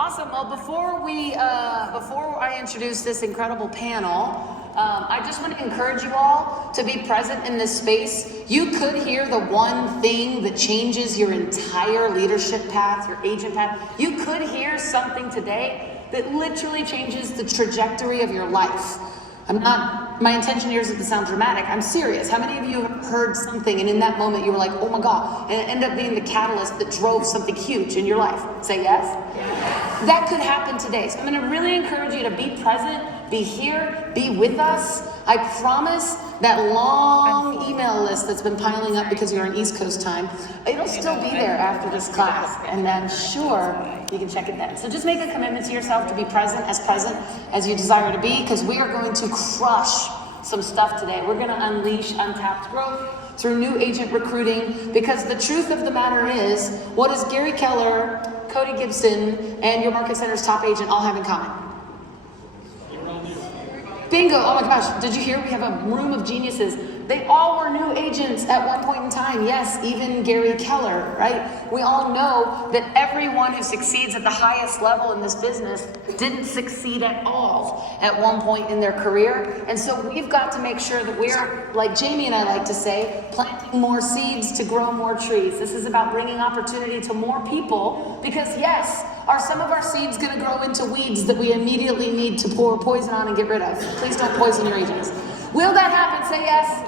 Awesome. Well, before I introduce this incredible panel, I just want to encourage you all to be present in this space. You could hear the one thing that changes your entire leadership path, your agent path. You could hear something today that literally changes the trajectory of your life. My intention here isn't to sound dramatic. I'm serious. How many of you have heard something and in that moment you were like, oh my God, and it ended up being the catalyst that drove something huge in your life? Say yes? Yes. That could happen today. So I'm going to really encourage you to be present, be here, be with us. I promise that long email list that's been piling up because you're on East Coast time, it'll still be there after this class, and I'm sure you can check it then. So just make a commitment to yourself to be present as you desire to be, because we are going to crush some stuff today. We're going to unleash untapped growth through new agent recruiting, because the truth of the matter is, what does Gary Keller, Cody Gibson, and your Market Center's top agent all have in common? Bingo! Oh my gosh, did you hear? We have a room of geniuses. They all were new agents at one point in time. Yes, even Gary Keller, right? We all know that everyone who succeeds at the highest level in this business didn't succeed at all at one point in their career. And so we've got to make sure that we're, like Jamie and I like to say, planting more seeds to grow more trees. This is about bringing opportunity to more people, because yes, are some of our seeds going to grow into weeds that we immediately need to pour poison on and get rid of? Please don't poison your agents. Will that happen? Say yes.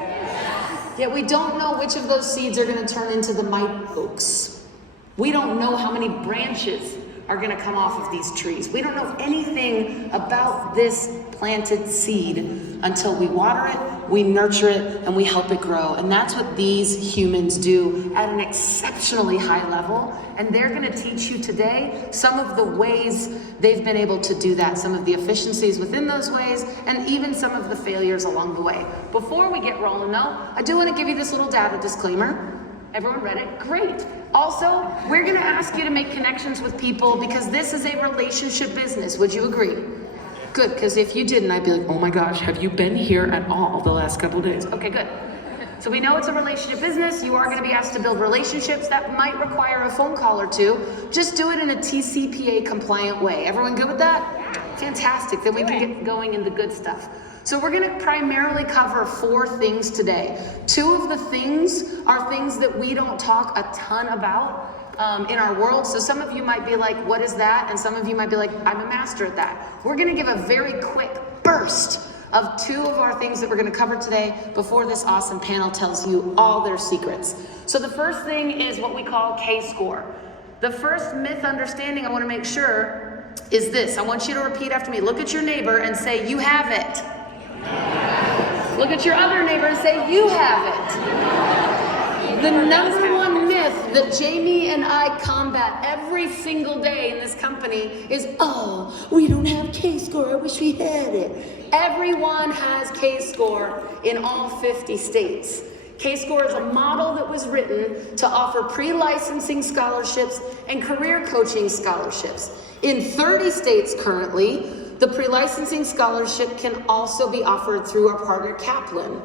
Yet we don't know which of those seeds are going to turn into the mighty oaks. We don't know how many branches are going to come off of these trees. We don't know anything about this planted seed until we water it, we nurture it, and we help it grow. And that's what these humans do at an exceptionally high level. And they're going to teach you today some of the ways they've been able to do that, some of the efficiencies within those ways, and even some of the failures along the way. Before we get rolling though, I do want to give you this little data disclaimer. Everyone read it? Great. Also, we're going to ask you to make connections with people, because this is a relationship business. Would you agree? Good, because if you didn't, I'd be like, oh my gosh, have you been here at all the last couple of days? Okay, good. So we know it's a relationship business. You are going to be asked to build relationships. That might require a phone call or two. Just do it in a TCPA compliant way. Everyone good with that? Fantastic. Then we can get going in the good stuff. So we're going to primarily cover 4 things today. 2 of the things are things that we don't talk a ton about in our world. So some of you might be like, what is that? And some of you might be like, I'm a master at that. We're going to give a very quick burst of 2 of our things that we're going to cover today before this awesome panel tells you all their secrets. So the first thing is what we call K-score. The first myth understanding I want to make sure is this. I want you to repeat after me. Look at your neighbor and say, you have it. Look at your other neighbor and say, you have it. The number one myth that Jamie and I combat every single day in this company is, oh, we don't have K-score. I wish we had it. Everyone has K-score in all 50 states. K-score is a model that was written to offer pre-licensing scholarships and career coaching scholarships. In 30 states currently, the pre-licensing scholarship can also be offered through our partner Kaplan.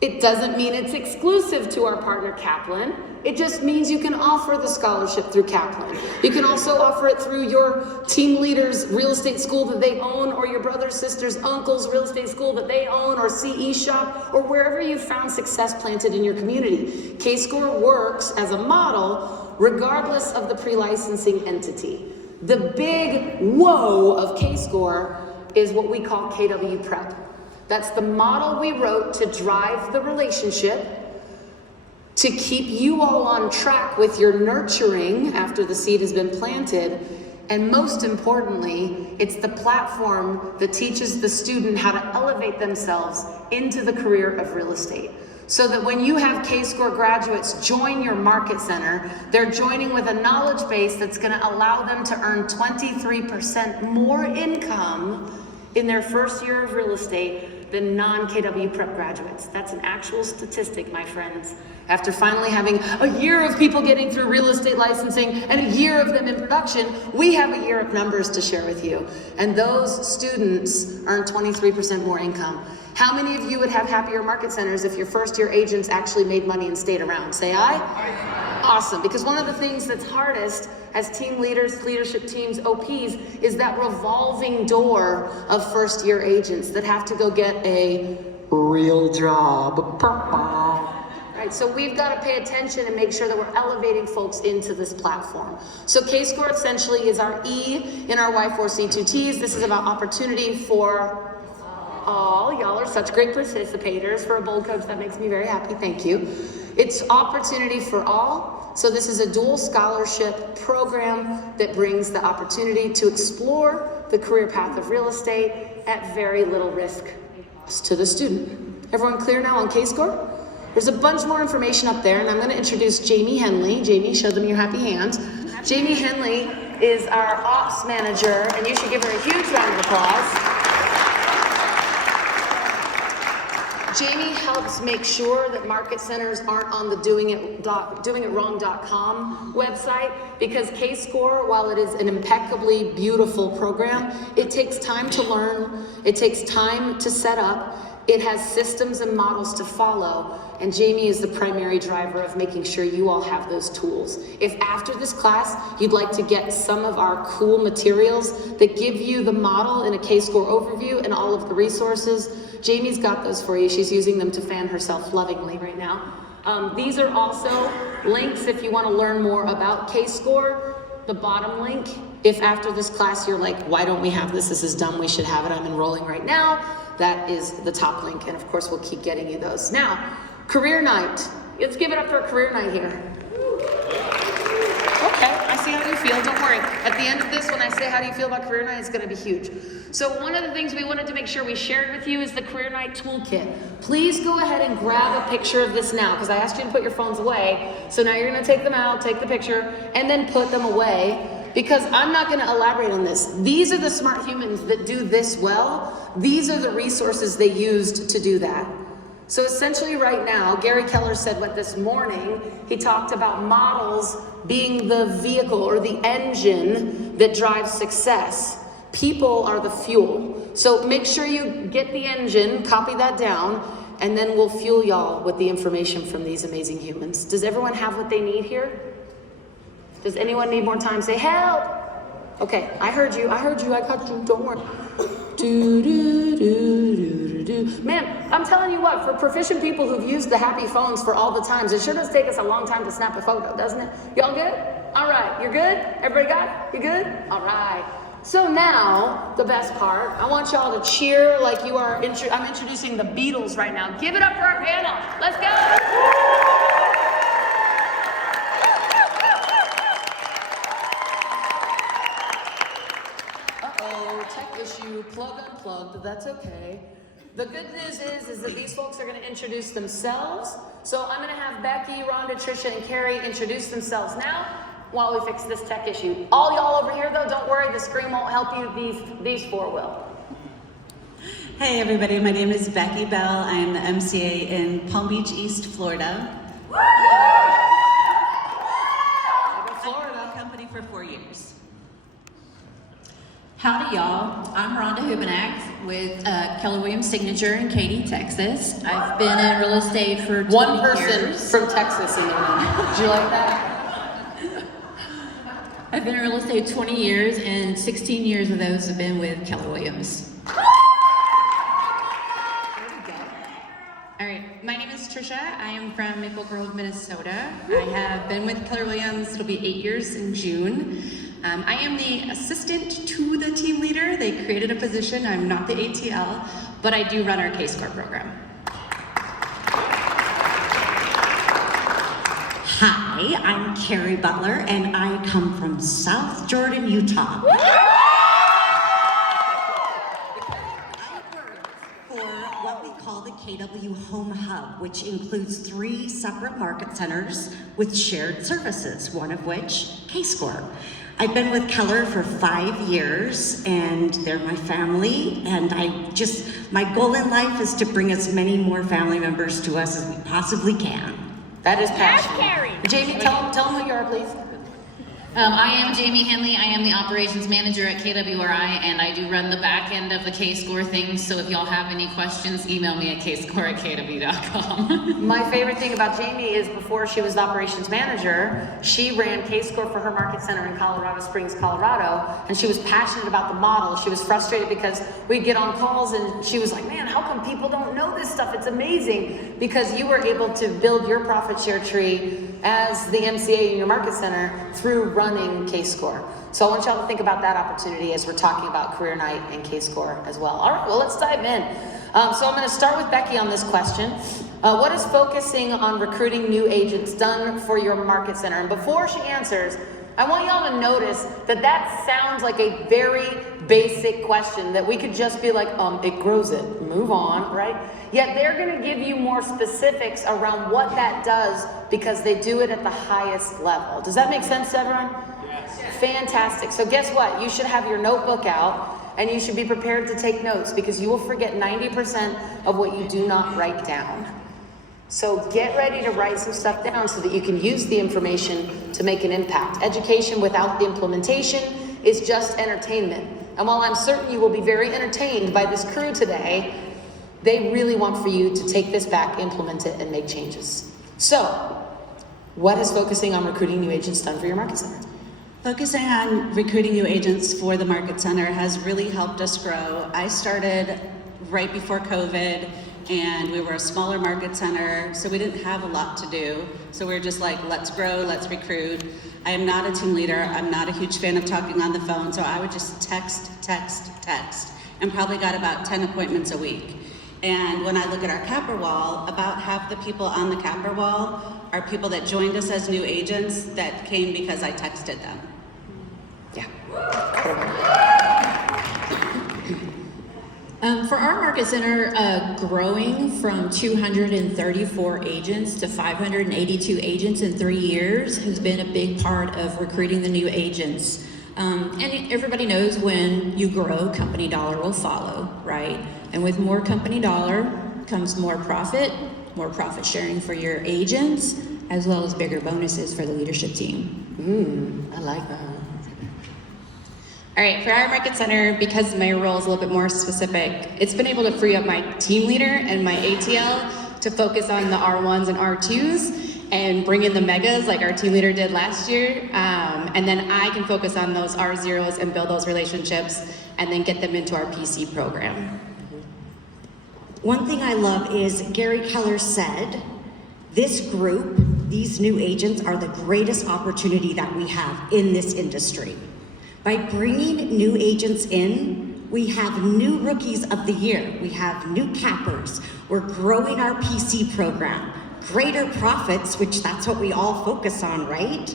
It doesn't mean it's exclusive to our partner Kaplan. It just means you can offer the scholarship through Kaplan. You can also offer it through your team leader's real estate school that they own, or your brother, sister's, uncle's real estate school that they own, or CE shop, or wherever you found success planted in your community. K-score works as a model regardless of the pre-licensing entity. The big whoa of K-score is what we call KW Prep. That's the model we wrote to drive the relationship, to keep you all on track with your nurturing after the seed has been planted. And most importantly, it's the platform that teaches the student how to elevate themselves into the career of real estate. So that when you have K-score graduates join your market center, they're joining with a knowledge base that's going to allow them to earn 23% more income in their first year of real estate than non-KW prep graduates. That's an actual statistic, my friends. After finally having a year of people getting through real estate licensing and a year of them in production, we have a year of numbers to share with you. And those students earn 23% more income. How many of you would have happier market centers if your first year agents actually made money and stayed around? Say aye. Aye. Awesome, because one of the things that's hardest as team leaders, leadership teams, OPs, is that revolving door of first year agents that have to go get a real job. Right, so we've got to pay attention and make sure that we're elevating folks into this platform. So K-Score essentially is our E in our Y4C2Ts. This is about opportunity for all. Y'all are such great participators. For a bold coach, that makes me very happy. Thank you. It's opportunity for all. So this is a dual scholarship program that brings the opportunity to explore the career path of real estate at very little risk to the student. Everyone clear now on K-Score? There's a bunch more information up there, and I'm going to introduce Jamie Henley. Jamie, show them your happy hands. Jamie Henley is our ops manager, and you should give her a huge round of applause. Jamie helps make sure that market centers aren't on the doingitrong.com website, because K-Score, while it is an impeccably beautiful program, it takes time to learn, it takes time to set up, it has systems and models to follow, and Jamie is the primary driver of making sure you all have those tools. If after this class you'd like to get some of our cool materials that give you the model in a K-Score overview and all of the resources, Jamie's got those for you. She's using them to fan herself lovingly right now. These are also links if you want to learn more about K-Score. The bottom link, if after this class you're like, why don't we have this? This is dumb, we should have it, I'm enrolling right now. That is the top link, and of course we'll keep getting you those. Now, career night. Let's give it up for a career night here. Okay, I see how you feel, don't worry. At the end of this, when I say how do you feel about career night, it's gonna be huge. So one of the things we wanted to make sure we shared with you is the career night toolkit. Please go ahead and grab a picture of this now, because I asked you to put your phones away. So now you're gonna take them out, take the picture, and then put them away, because I'm not gonna elaborate on this. These are the smart humans that do this well. These are the resources they used to do that. So essentially right now, Gary Keller said what this morning, he talked about models being the vehicle or the engine that drives success. People are the fuel. So make sure you get the engine, copy that down, and then we'll fuel y'all with the information from these amazing humans. Does everyone have what they need here? Does anyone need more time? Say help. Okay, I heard you, I got you, don't worry. Man, I'm telling you what, for proficient people who've used the happy phones for all the times, it sure does take us a long time to snap a photo, doesn't it? Y'all good? All right, you're good? Everybody got it? You good? All right. So now, the best part, I want y'all to cheer like you are, I'm introducing the Beatles right now. Give it up for our panel. Let's go. Tech issue, plug unplugged, that's okay. The good news is that these folks are going to introduce themselves. So I'm going to have Becky, Rhonda, Trisha, and Carrie introduce themselves now while we fix this tech issue. All y'all over here though, don't worry, the screen won't help you, these four will. Hey everybody, my name is Becky Bell. I'm the MCA in Palm Beach, East Florida. Florida. I've been with the company for 4 years. Howdy y'all, I'm Rhonda Hubenak with Keller Williams Signature in Katy, Texas. I've been in real estate for 20 years. One person from Texas in the room. Did you like that? I've been in real estate 20 years, and 16 years of those have been with Keller Williams. All right, my name is Trisha. I am from Maple Grove, Minnesota. I have been with Keller Williams, it'll be 8 years in June. I am the assistant to the team leader. They created a position. I'm not the ATL, but I do run our K-Score program. Hi, I'm Carrie Butler, and I come from South Jordan, Utah. I work for what we call the KW Home Hub, which includes 3 separate market centers with shared services, one of which, K-Score. I've been with Keller for 5 years, and they're my family, and my goal in life is to bring as many more family members to us as we possibly can. That is passion. Yes, Carrie. Jamie, tell them who you are, please. I am Jamie Henley. I am the operations manager at KWRI, and I do run the back end of the K-Score things. So if y'all have any questions, email me at kscore@kw.com. My favorite thing about Jamie is before she was the operations manager, she ran K-Score for her market center in Colorado Springs, Colorado, and she was passionate about the model. She was frustrated because we'd get on calls and she was like, man, how come people don't know this stuff? It's amazing. Because you were able to build your profit share tree as the MCA in your market center through running K-Score. So I want y'all to think about that opportunity as we're talking about career night and K-Score as well. All right, well, let's dive in. So I'm going to start with Becky on this question. What is focusing on recruiting new agents done for your market center? And before she answers, I want y'all to notice that that sounds like a very basic question that we could just be like, it grows it, move on, right? Yet they're gonna give you more specifics around what that does because they do it at the highest level. Does that make sense to everyone? Yes. Fantastic. So guess what? You should have your notebook out and you should be prepared to take notes because you will forget 90% of what you do not write down. So get ready to write some stuff down so that you can use the information to make an impact. Education without the implementation is just entertainment. And while I'm certain you will be very entertained by this crew today, they really want for you to take this back, implement it, and make changes. So, what has focusing on recruiting new agents done for your market center? Focusing on recruiting new agents for the market center has really helped us grow. I started right before COVID, and we were a smaller market center, so we didn't have a lot to do. So we were just like, let's grow, let's recruit. I am not a team leader. I'm not a huge fan of talking on the phone, so I would just text, and probably got about 10 appointments a week. And when I look at our capper wall, about half the people on the capper wall are people that joined us as new agents that came because I texted them. Yeah. For our market center, growing from 234 agents to 582 agents in 3 years has been a big part of recruiting the new agents. And everybody knows when you grow, company dollar will follow, right? And with more company dollar comes more profit sharing for your agents, as well as bigger bonuses for the leadership team. I like that. All right, for our market center, because my role is a little bit more specific, it's been able to free up my team leader and my ATL to focus on the R1s and R2s and bring in the megas like our team leader did last year. And then I can focus on those R0s and build those relationships and then get them into our PC program. One thing I love is Gary Keller said, this group, these new agents are the greatest opportunity that we have in this industry. By bringing new agents in, we have new rookies of the year. We have new cappers. We're growing our PC program. Greater profits, which that's what we all focus on, right?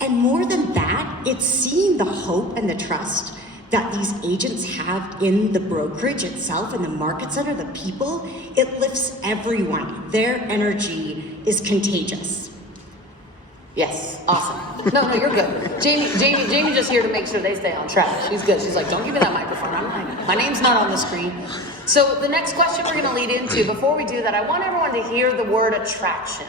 And more than that, it's seeing the hope and the trust that these agents have in the brokerage itself, in the market center, the people. It lifts everyone. Their energy is contagious. Yes, awesome. No, you're good. Jamie just here to make sure they stay on track. She's good. She's like, don't give me that microphone. My name's not on the screen. So the next question we're gonna lead into, before we do that, I want everyone to hear the word attraction.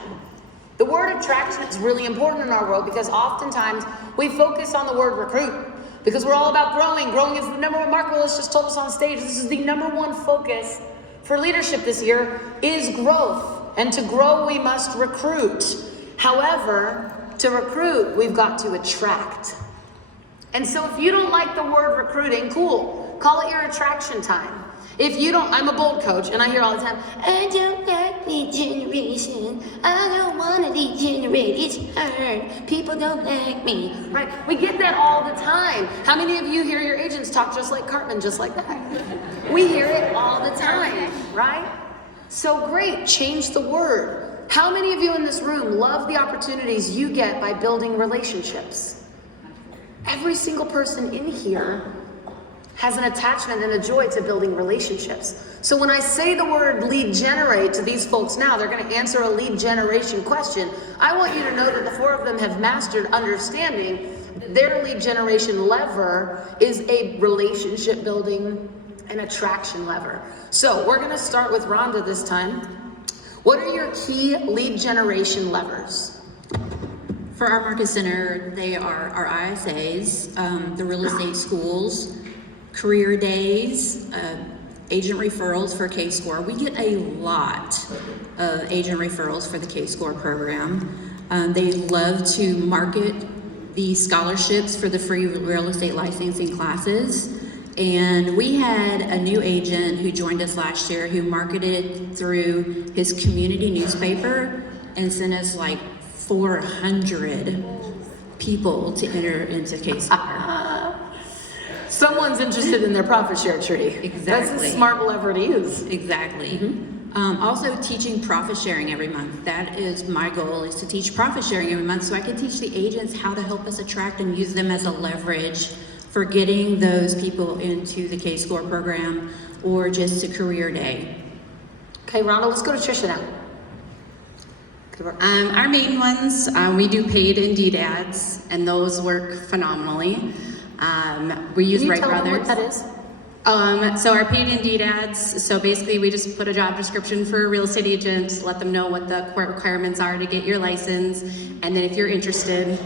The word attraction is really important in our world because oftentimes we focus on the word recruit because we're all about growing. Growing is the number one. Mark Willis just told us on stage, this is the number one focus for leadership this year is growth. And to grow, we must recruit. However, to recruit, we've got to attract. And so if you don't like the word recruiting, cool, call it your attraction time. If you don't, I'm a bold coach and I hear all the time, I don't like lead generation. I don't want to lead generate. It's hard. People don't like me. Right? We get that all the time. How many of you hear your agents talk just like Cartman, just like that? We hear it all the time, right? So great, change the word. How many of you in this room love the opportunities you get by building relationships? Every single person in here has an attachment and a joy to building relationships. So when I say the word lead generate to these folks now, they're going to answer a lead generation question. I want you to know that the four of them have mastered understanding that their lead generation lever is a relationship building and attraction lever. So we're going to start with Rhonda this time. What are your key lead generation levers? For our market center, they are our ISAs, the real estate schools, career days, agent referrals for K-Score. We get a lot of agent referrals for the K-Score program. They love to market the scholarships for the free real estate licensing classes. And we had a new agent who joined us last year who marketed through his community newspaper and sent us like 400 people to enter into K-Score. Someone's interested in their profit share tree. Exactly. That's a smart lever to use. Exactly. Also teaching profit sharing every month. That is my goal, is to teach profit sharing every month so I can teach the agents how to help us attract and use them as a leverage for getting those people into the K-Score program or just a career day. Okay, Rhonda, let's go to Trisha now. Our main ones, we do paid Indeed ads, and those work phenomenally. We use Wright Brothers. What that is? So our paid Indeed ads, so basically we just put a job description for a real estate agent, let them know what the court requirements are to get your license, and then if you're interested,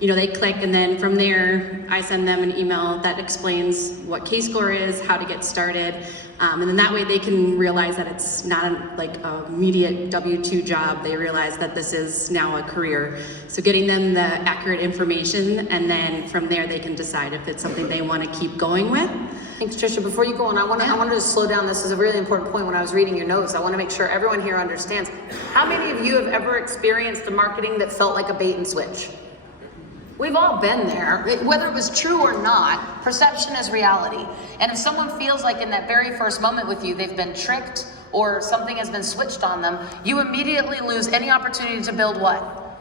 you know, they click, and then from there, I send them an email that explains what K-Score is, how to get started, and then that way they can realize that it's not like a immediate W-2 job. They realize that this is now a career. So getting them the accurate information, and then from there they can decide if it's something they want to keep going with. Thanks, Trisha. Before you go on, I want to slow down. This is a really important point. When I was reading your notes, I want to make sure everyone here understands. How many of you have ever experienced a marketing that felt like a bait and switch? We've all been there. Whether it was true or not, perception is reality. And if someone feels like in that very first moment with you, they've been tricked or something has been switched on them, you immediately lose any opportunity to build what?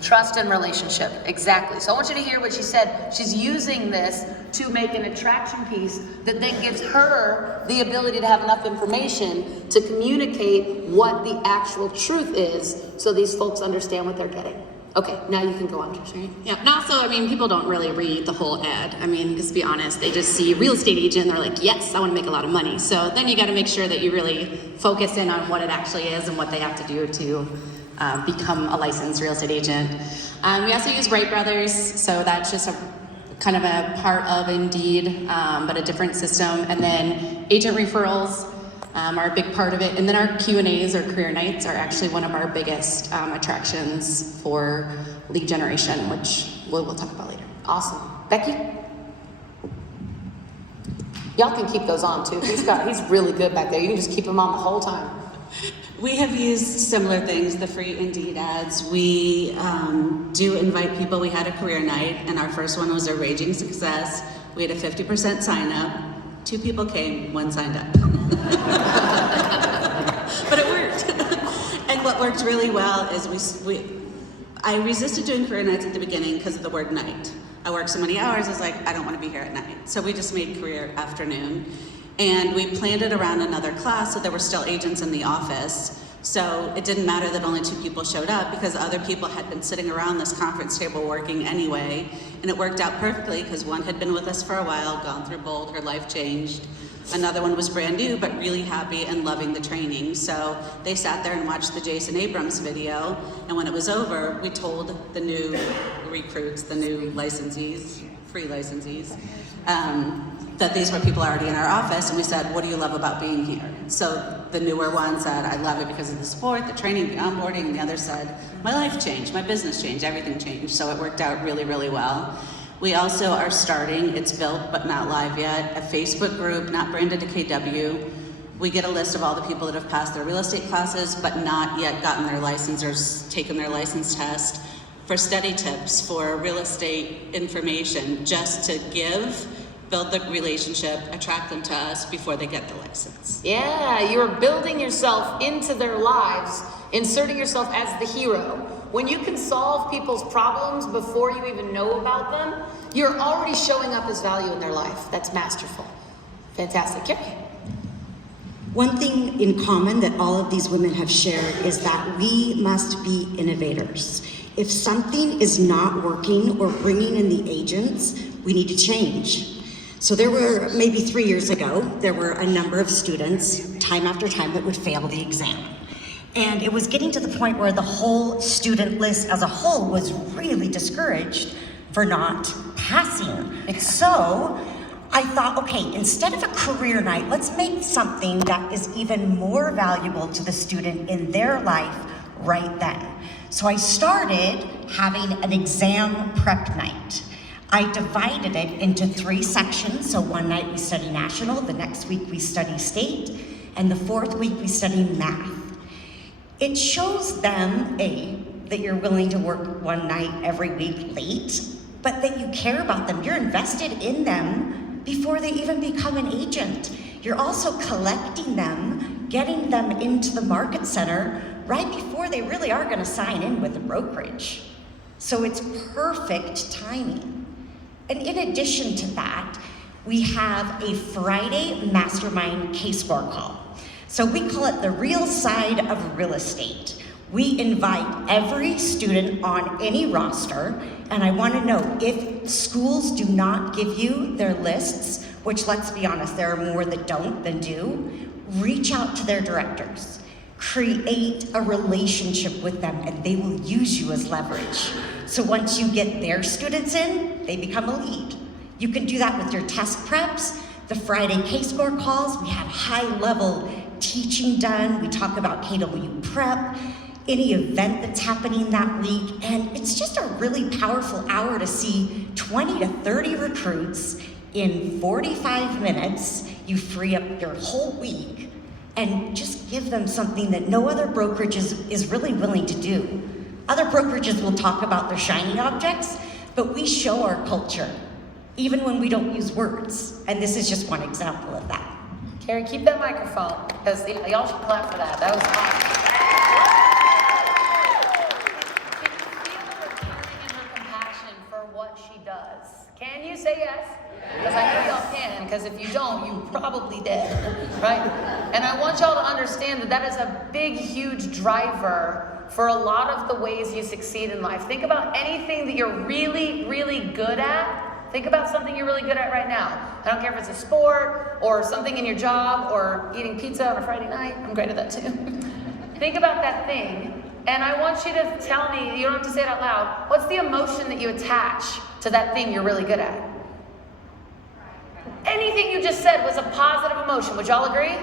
Trust and relationship. Exactly. So I want you to hear what she said. She's using this to make an attraction piece that then gives her the ability to have enough information to communicate what the actual truth is so these folks understand what they're getting. Okay, now you can go on, Trisha. Yeah, and also, I mean, people don't really read the whole ad. I mean, just be honest, they just see real estate agent and they're like, yes, I want to make a lot of money. So then you got to make sure that you really focus in on what it actually is and what they have to do to become a licensed real estate agent. We also use Wright Brothers, so that's just a kind of a part of Indeed, but a different system. And then agent referrals are a big part of it. And then our Q&As or career nights are actually one of our biggest attractions for lead generation, which we'll talk about later. Awesome. Becky? Y'all can keep those on too. He's really good back there. You can just keep him on the whole time. We have used similar things, the free Indeed ads. We do invite people. We had a career night, and our first one was a raging success. We had a 50% sign up. 2 people came, 1 signed up. But it worked. And what worked really well is I resisted doing career nights at the beginning because of the word night. I work so many hours, I was like, I don't want to be here at night. So we just made career afternoon. And we planned it around another class, so there were still agents in the office. So it didn't matter that only 2 people showed up because other people had been sitting around this conference table working anyway. And it worked out perfectly because one had been with us for a while, gone through Bold, her life changed. Another one was brand new, but really happy and loving the training. So they sat there and watched the Jason Abrams video. And when it was over, we told the new recruits, the new licensees, free licensees, that these were people already in our office, and we said, what do you love about being here? So the newer one said, I love it because of the support, the training, the onboarding, and the other said, my life changed, my business changed, everything changed. So it worked out really, really well. We also are starting, it's built but not live yet, a Facebook group, not branded to KW. We get a list of all the people that have passed their real estate classes but not yet gotten their license or taken their license test, for study tips, for real estate information, just to build the relationship, attract them to us before they get the license. Yeah, you're building yourself into their lives, inserting yourself as the hero. When you can solve people's problems before you even know about them, you're already showing up as value in their life. That's masterful. Fantastic. Carrie? One thing in common that all of these women have shared is that we must be innovators. If something is not working or bringing in the agents, we need to change. So there were, maybe 3 years ago, there were a number of students, time after time, that would fail the exam. And it was getting to the point where the whole student list as a whole was really discouraged for not passing. So I thought, okay, instead of a career night, let's make something that is even more valuable to the student in their life right then. So I started having an exam prep night. I divided it into 3 sections. So one night we study national, the next week we study state, and the 4th week we study math. It shows them, that you're willing to work one night every week late, but that you care about them. You're invested in them before they even become an agent. You're also collecting them, getting them into the market center right before they really are gonna sign in with the brokerage. So it's perfect timing. And in addition to that, we have a Friday mastermind K-score call. So we call it the real side of real estate. We invite every student on any roster, and I want to know if schools do not give you their lists, which let's be honest, there are more that don't than do, reach out to their directors. Create a relationship with them, and they will use you as leverage. So once you get their students in, they become a lead. You can do that with your test preps, the Friday K-score calls. We have high-level teaching done. We talk about KW prep, any event that's happening that week, and it's just a really powerful hour to see 20 to 30 recruits in 45 minutes. You free up your whole week and just give them something that no other brokerage is really willing to do. Other brokerages will talk about their shiny objects, but we show our culture, even when we don't use words. And this is just one example of that. Carrie, keep that microphone, because y'all should clap for that. That was awesome. Can you feel her caring and her compassion for what she does? Can you say yes? Because I know y'all can, because if you don't, you probably did, right? And I want y'all to understand that that is a big, huge driver for a lot of the ways you succeed in life. Think about anything that you're really, really good at. Think about something you're really good at right now. I don't care if it's a sport or something in your job or eating pizza on a Friday night. I'm great at that too. Think about that thing, and I want you to tell me, you don't have to say it out loud, what's the emotion that you attach to that thing you're really good at? Anything you just said was a positive emotion. Would y'all agree?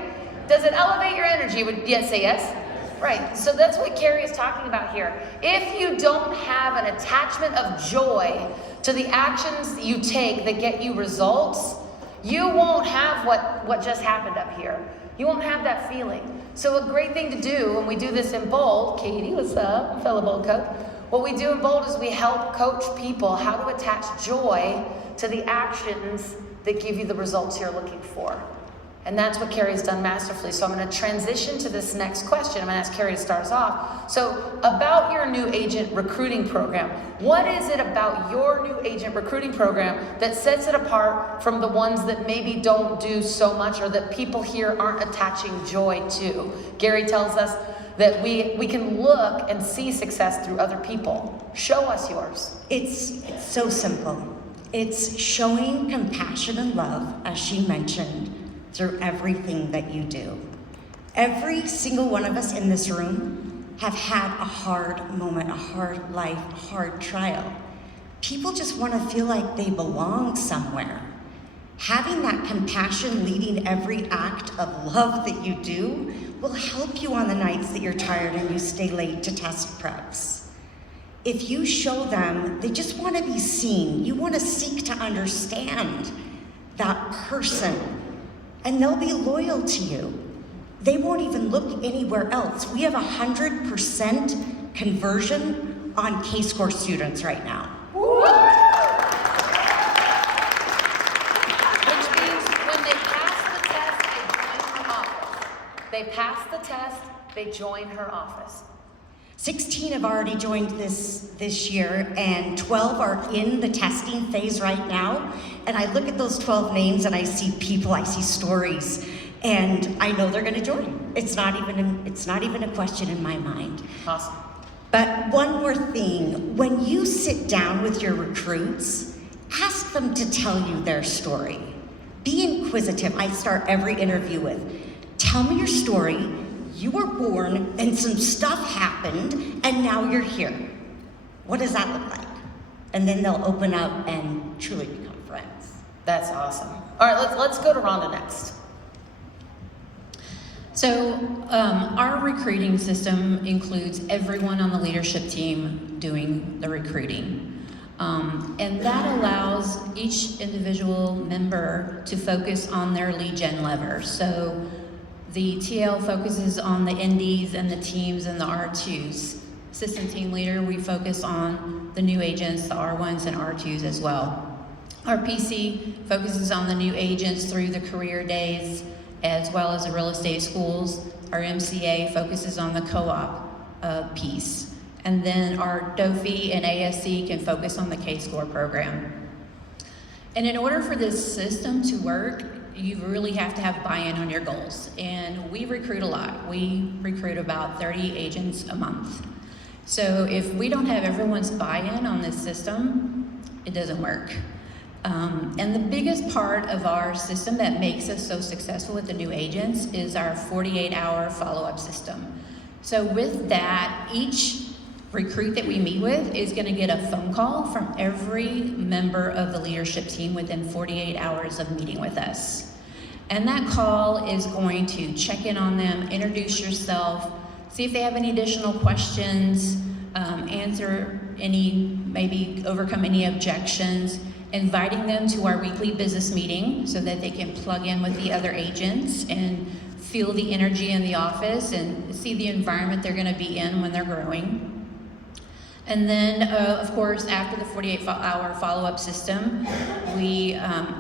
Does it elevate your energy? Would yes, say yes? Right, so that's what Carrie is talking about here. If you don't have an attachment of joy to the actions that you take that get you results, you won't have what just happened up here. You won't have that feeling. So a great thing to do, when we do this in Bold, Katie, what's up, fellow Bold coach? What we do in Bold is we help coach people how to attach joy to the actions that give you the results you're looking for. And that's what Carrie's done masterfully. So I'm going to transition to this next question. I'm going to ask Carrie to start us off. So about your new agent recruiting program, what is it about your new agent recruiting program that sets it apart from the ones that maybe don't do so much or that people here aren't attaching joy to? Gary tells us that we can look and see success through other people. Show us yours. It's so simple. It's showing compassion and love, as she mentioned, through everything that you do. Every single one of us in this room have had a hard moment, a hard life, a hard trial. People just want to feel like they belong somewhere. Having that compassion leading every act of love that you do will help you on the nights that you're tired and you stay late to test preps. If you show them, they just want to be seen. You want to seek to understand that person, and they'll be loyal to you. They won't even look anywhere else. We have 100% conversion on K-score students right now. Which means when they pass the test, they join her office. They pass the test, they join her office. 16 have already joined this year, and 12 are in the testing phase right now. And I look at those 12 names and I see people, I see stories, and I know they're gonna join. It's not even a question in my mind. Awesome. But one more thing, when you sit down with your recruits, ask them to tell you their story. Be inquisitive. I start every interview with, tell me your story. you were born and some stuff happened and now you're here. What does that look like? And then they'll open up and truly become friends. That's awesome. All right, let's go to Rhonda next. So our recruiting system includes everyone on the leadership team doing the recruiting. And that allows each individual member to focus on their lead gen lever. So the TL focuses on the NDs and the teams and the R2s. Assistant team leader, we focus on the new agents, the R1s and R2s as well. Our PC focuses on the new agents through the career days as well as the real estate schools. Our MCA focuses on the co-op piece. And then our DOFI and ASC can focus on the K-Score program. And in order for this system to work, you really have to have buy-in on your goals. And we recruit a lot. We recruit about 30 agents a month. So if we don't have everyone's buy-in on this system, it doesn't work. And the biggest part of our system that makes us so successful with the new agents is our 48-hour follow-up system. So with that, each recruit that we meet with is going to get a phone call from every member of the leadership team within 48 hours of meeting with us. And that call is going to check in on them, introduce yourself, see if they have any additional questions, answer any, maybe overcome any objections, inviting them to our weekly business meeting so that they can plug in with the other agents and feel the energy in the office and see the environment they're going to be in when they're growing. And then, of course, after the 48-hour follow-up system, we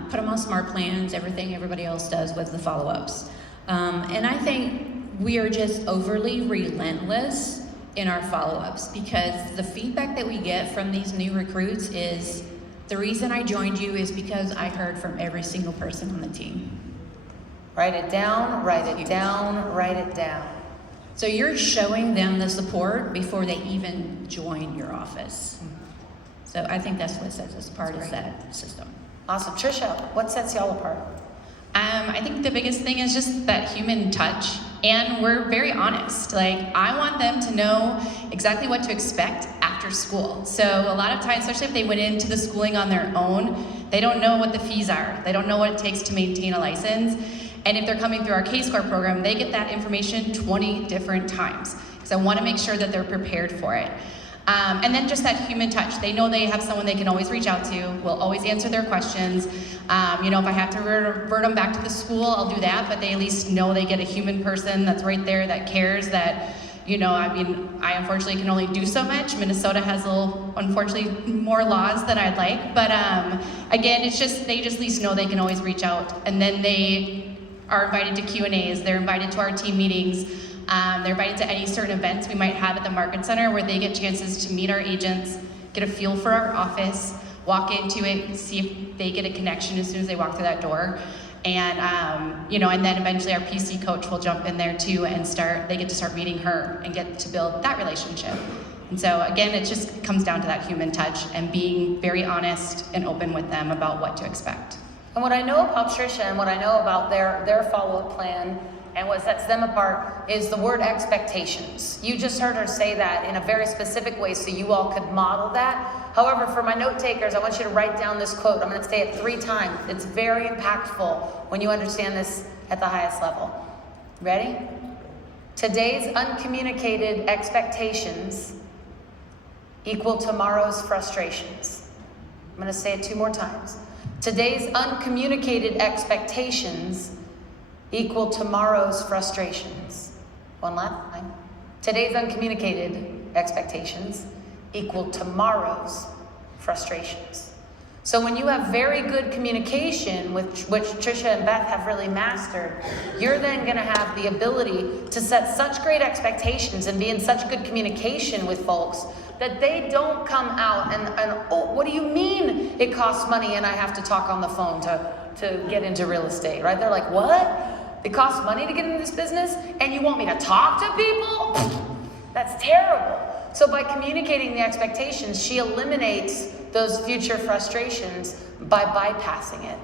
put them on smart plans, everything everybody else does with the follow-ups. And I think we are just overly relentless in our follow-ups because the feedback that we get from these new recruits is, the reason I joined you is because I heard from every single person on the team. Write it down, write it down, write it down. So you're showing them the support before they even join your office. So I think that's what sets us apart is that system. Awesome. Trisha, what sets y'all apart? I think the biggest thing is just that human touch, and we're very honest. Like, I want them to know exactly what to expect after school. So a lot of times, especially if they went into the schooling on their own, they don't know what the fees are. They don't know what it takes to maintain a license. And if they're coming through our K-Score program, they get that information 20 different times. So I want to make sure that they're prepared for it. And then just that human touch. They know they have someone they can always reach out to. We'll always answer their questions. If I have to revert them back to the school, I'll do that. But they at least know they get a human person that's right there that cares, that, I unfortunately can only do so much. Minnesota has unfortunately, more laws than I'd like. But again, they just at least know they can always reach out. And then they are invited to Q&As. They're invited to our team meetings. They're invited to any certain events we might have at the Market Center where they get chances to meet our agents, get a feel for our office, walk into it, see if they get a connection as soon as they walk through that door. And, and then eventually our PC coach will jump in there too and they get to start meeting her and get to build that relationship. And so again, it just comes down to that human touch and being very honest and open with them about what to expect. And what I know about Trisha and what I know about their follow-up plan and what sets them apart is the word expectations. You just heard her say that in a very specific way so you all could model that. However, for my note takers, I want you to write down this quote. I'm going to say it 3 times. It's very impactful when you understand this at the highest level. Ready? Today's uncommunicated expectations equal tomorrow's frustrations. I'm going to say it 2 more times. Today's uncommunicated expectations equal tomorrow's frustrations. 1 last time. Today's uncommunicated expectations equal tomorrow's frustrations. So when you have very good communication, which Trisha and Beth have really mastered, you're then going to have the ability to set such great expectations and be in such good communication with folks that they don't come out and oh, what do you mean it costs money and I have to talk on the phone to get into real estate, right? They're like, what? It costs money to get into this business and you want me to talk to people? That's terrible. So by communicating the expectations, she eliminates those future frustrations by bypassing it.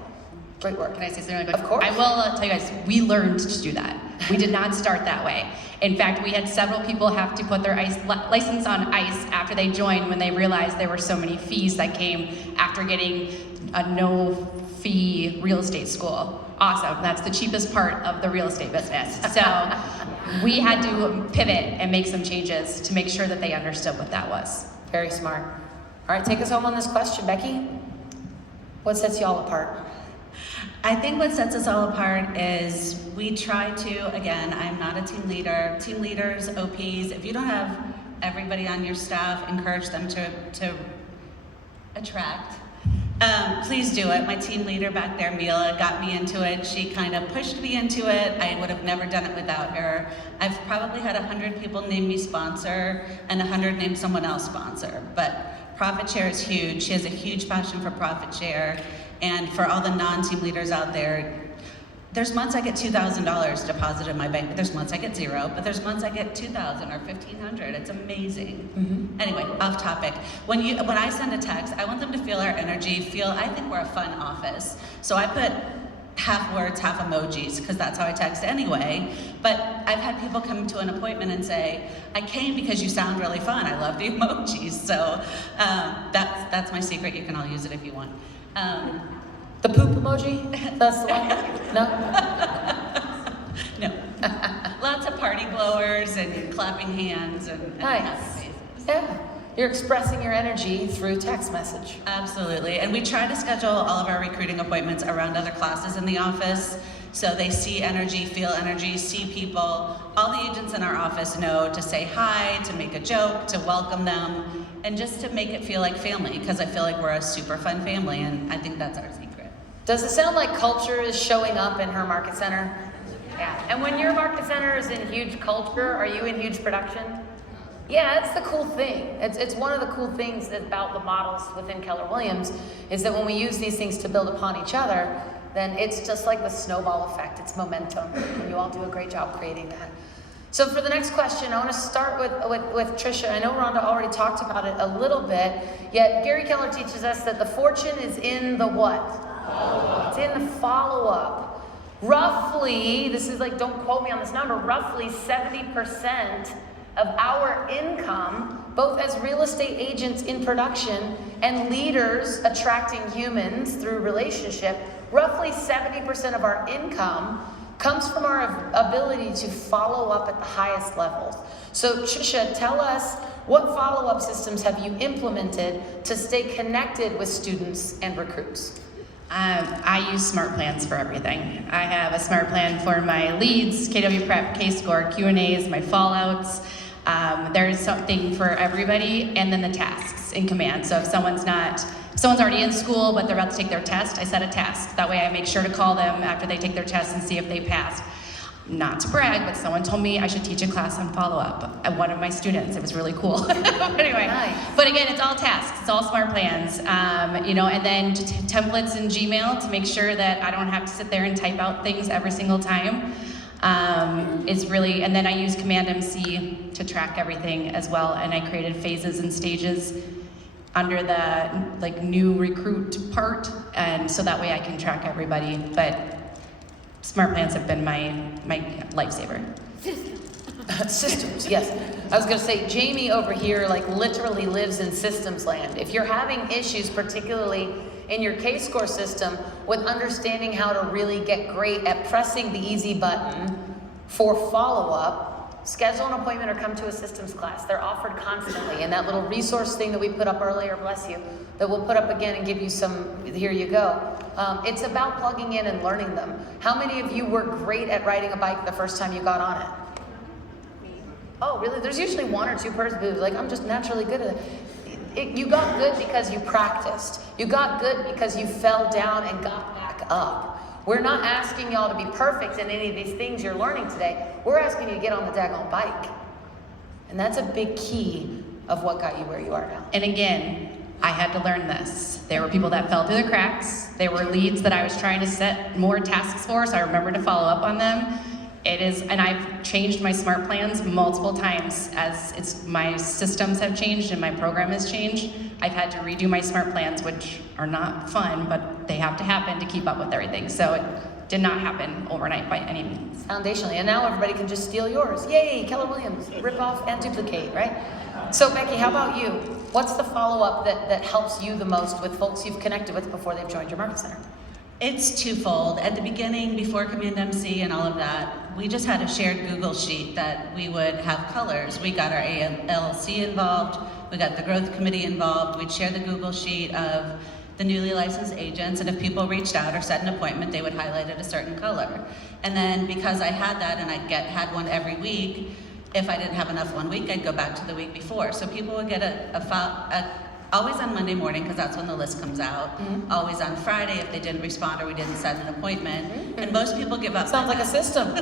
Great work. Can I say something really quick? Of course. I will tell you guys, we learned to do that. We did not start that way. In fact, we had several people have to put their license on ice after they joined when they realized there were so many fees that came after getting a no-fee real estate school. Awesome. That's the cheapest part of the real estate business. So we had to pivot and make some changes to make sure that they understood what that was. Very smart. All right, take us home on this question, Becky. What sets y'all apart? I think what sets us all apart is we try to, again, I'm not a team leader. Team leaders, OPs, if you don't have everybody on your staff, encourage them to attract. Please do it. My team leader back there, Mila, got me into it. She kind of pushed me into it. I would have never done it without her. I've probably had 100 people name me sponsor and 100 name someone else sponsor, but profit share is huge. She has a huge passion for profit share. And for all the non-team leaders out there, there's months I get $2,000 deposited in my bank. There's months I get zero, but there's months I get $2,000 or $1,500. It's amazing. Mm-hmm. Anyway, off topic. When I send a text, I want them to feel our energy. I think we're a fun office. So I put half words, half emojis, because that's how I text anyway. But I've had people come to an appointment and say, I came because you sound really fun. I love the emojis. So that's my secret. You can all use it if you want. The poop emoji? That's the one? No? No. Lots of party blowers and clapping hands and Nice. happy faces. Yeah. You're expressing your energy through text message. Absolutely. And we try to schedule all of our recruiting appointments around other classes in the office. So they see energy, feel energy, see people. All the agents in our office know to say hi, to make a joke, to welcome them, and just to make it feel like family, because I feel like we're a super fun family, and I think that's our secret. Does it sound like culture is showing up in her market center? Yeah. And when your market center is in huge culture, are you in huge production? Yeah, that's the cool thing. It's one of the cool things about the models within Keller Williams is that when we use these things to build upon each other, then it's just like the snowball effect. It's momentum. And you all do a great job creating that. So for the next question, I want to start with Trisha. I know Rhonda already talked about it a little bit, yet Gary Keller teaches us that the fortune is in the what? It's in the follow-up. Roughly, this is like, don't quote me on this number, roughly 70% of our income, both as real estate agents in production and leaders attracting humans through relationship, roughly 70% of our income comes from our ability to follow up at the highest levels. So Trisha, tell us, what follow-up systems have you implemented to stay connected with students and recruits? I use smart plans for everything. I have a smart plan for my leads, KW prep, K-score, Q&As, my fallouts. There's something for everybody, and then the tasks in command. So if someone's already in school, but they're about to take their test, I set a task. That way I make sure to call them after they take their test and see if they passed. Not to brag, but someone told me I should teach a class on follow-up at one of my students. It was really cool. Anyway, Nice. But again, it's all tasks, it's all smart plans, and then templates in Gmail to make sure that I don't have to sit there and type out things every single time. And then I use Command MC to track everything as well, and I created phases and stages under the new recruit part, and so that way I can track everybody. But smart plans have been my lifesaver. Systems, yes. I was going to say, Jamie over here literally lives in systems land. If you're having issues, particularly in your K-score system, with understanding how to really get great at pressing the easy button for follow-up, schedule an appointment or come to a systems class. They're offered constantly. And that little resource thing that we put up earlier, bless you, that we'll put up again and give you some, here you go. It's about plugging in and learning them. How many of you were great at riding a bike the first time you got on it? Oh, really? There's usually one or two persons who's like, I'm just naturally good at it. You got good because you practiced. You got good because you fell down and got back up. We're not asking y'all to be perfect in any of these things you're learning today. We're asking you to get on the daggone bike. And that's a big key of what got you where you are now. And again, I had to learn this. There were people that fell through the cracks. There were leads that I was trying to set more tasks for, so I remember to follow up on them. And I've changed my smart plans multiple times as my systems have changed and my program has changed. I've had to redo my SMART plans, which are not fun, but they have to happen to keep up with everything. So it did not happen overnight by any means. Foundationally, and now everybody can just steal yours. Yay, Keller Williams, rip off and duplicate, right? So Becky, how about you? What's the follow-up that helps you the most with folks you've connected with before they've joined your market center? It's twofold. At the beginning, before Command MC and all of that, we just had a shared Google sheet that we would have colors. We got our ALC involved, we got the growth committee involved, we'd share the Google sheet of the newly licensed agents, and if people reached out or set an appointment, they would highlight it a certain color. And then because I had that and I had one every week, if I didn't have enough one week, I'd go back to the week before. So people would get always on Monday morning, because that's when the list comes out. Mm-hmm. Always on Friday if they didn't respond or we didn't set an appointment. Mm-hmm. And most people give up. Sounds like a system.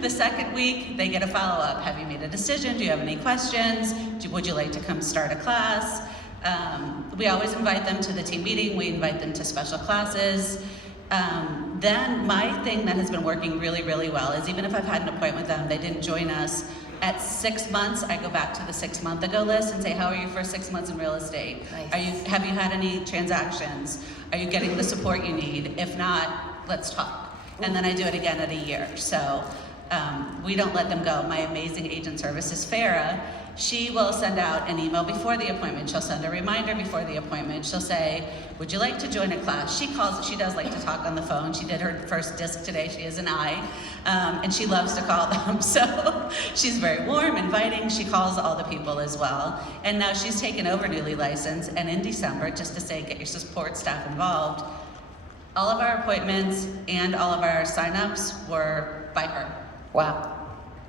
The second week, they get a follow-up. Have you made a decision? Do you have any questions? Would you like to come start a class? We always invite them to the team meeting. We invite them to special classes. Then my thing that has been working really, really well is even if I've had an appointment with them, they didn't join us, at 6 months, I go back to the 6 month ago list and say, how are your first 6 months in real estate? Nice. Have you had any transactions? Are you getting the support you need? If not, let's talk. And then I do it again at a year. So we don't let them go. My amazing agent service is Farah. She will send out an email before the appointment. She'll send a reminder before the appointment. She'll say, would you like to join a class? She does like to talk on the phone. She did her first disc today. She is an I, and she loves to call them. So she's very warm, inviting. She calls all the people as well. And now she's taken over newly licensed, and in December, just to say, get your support staff involved, all of our appointments and all of our signups were by her. Wow.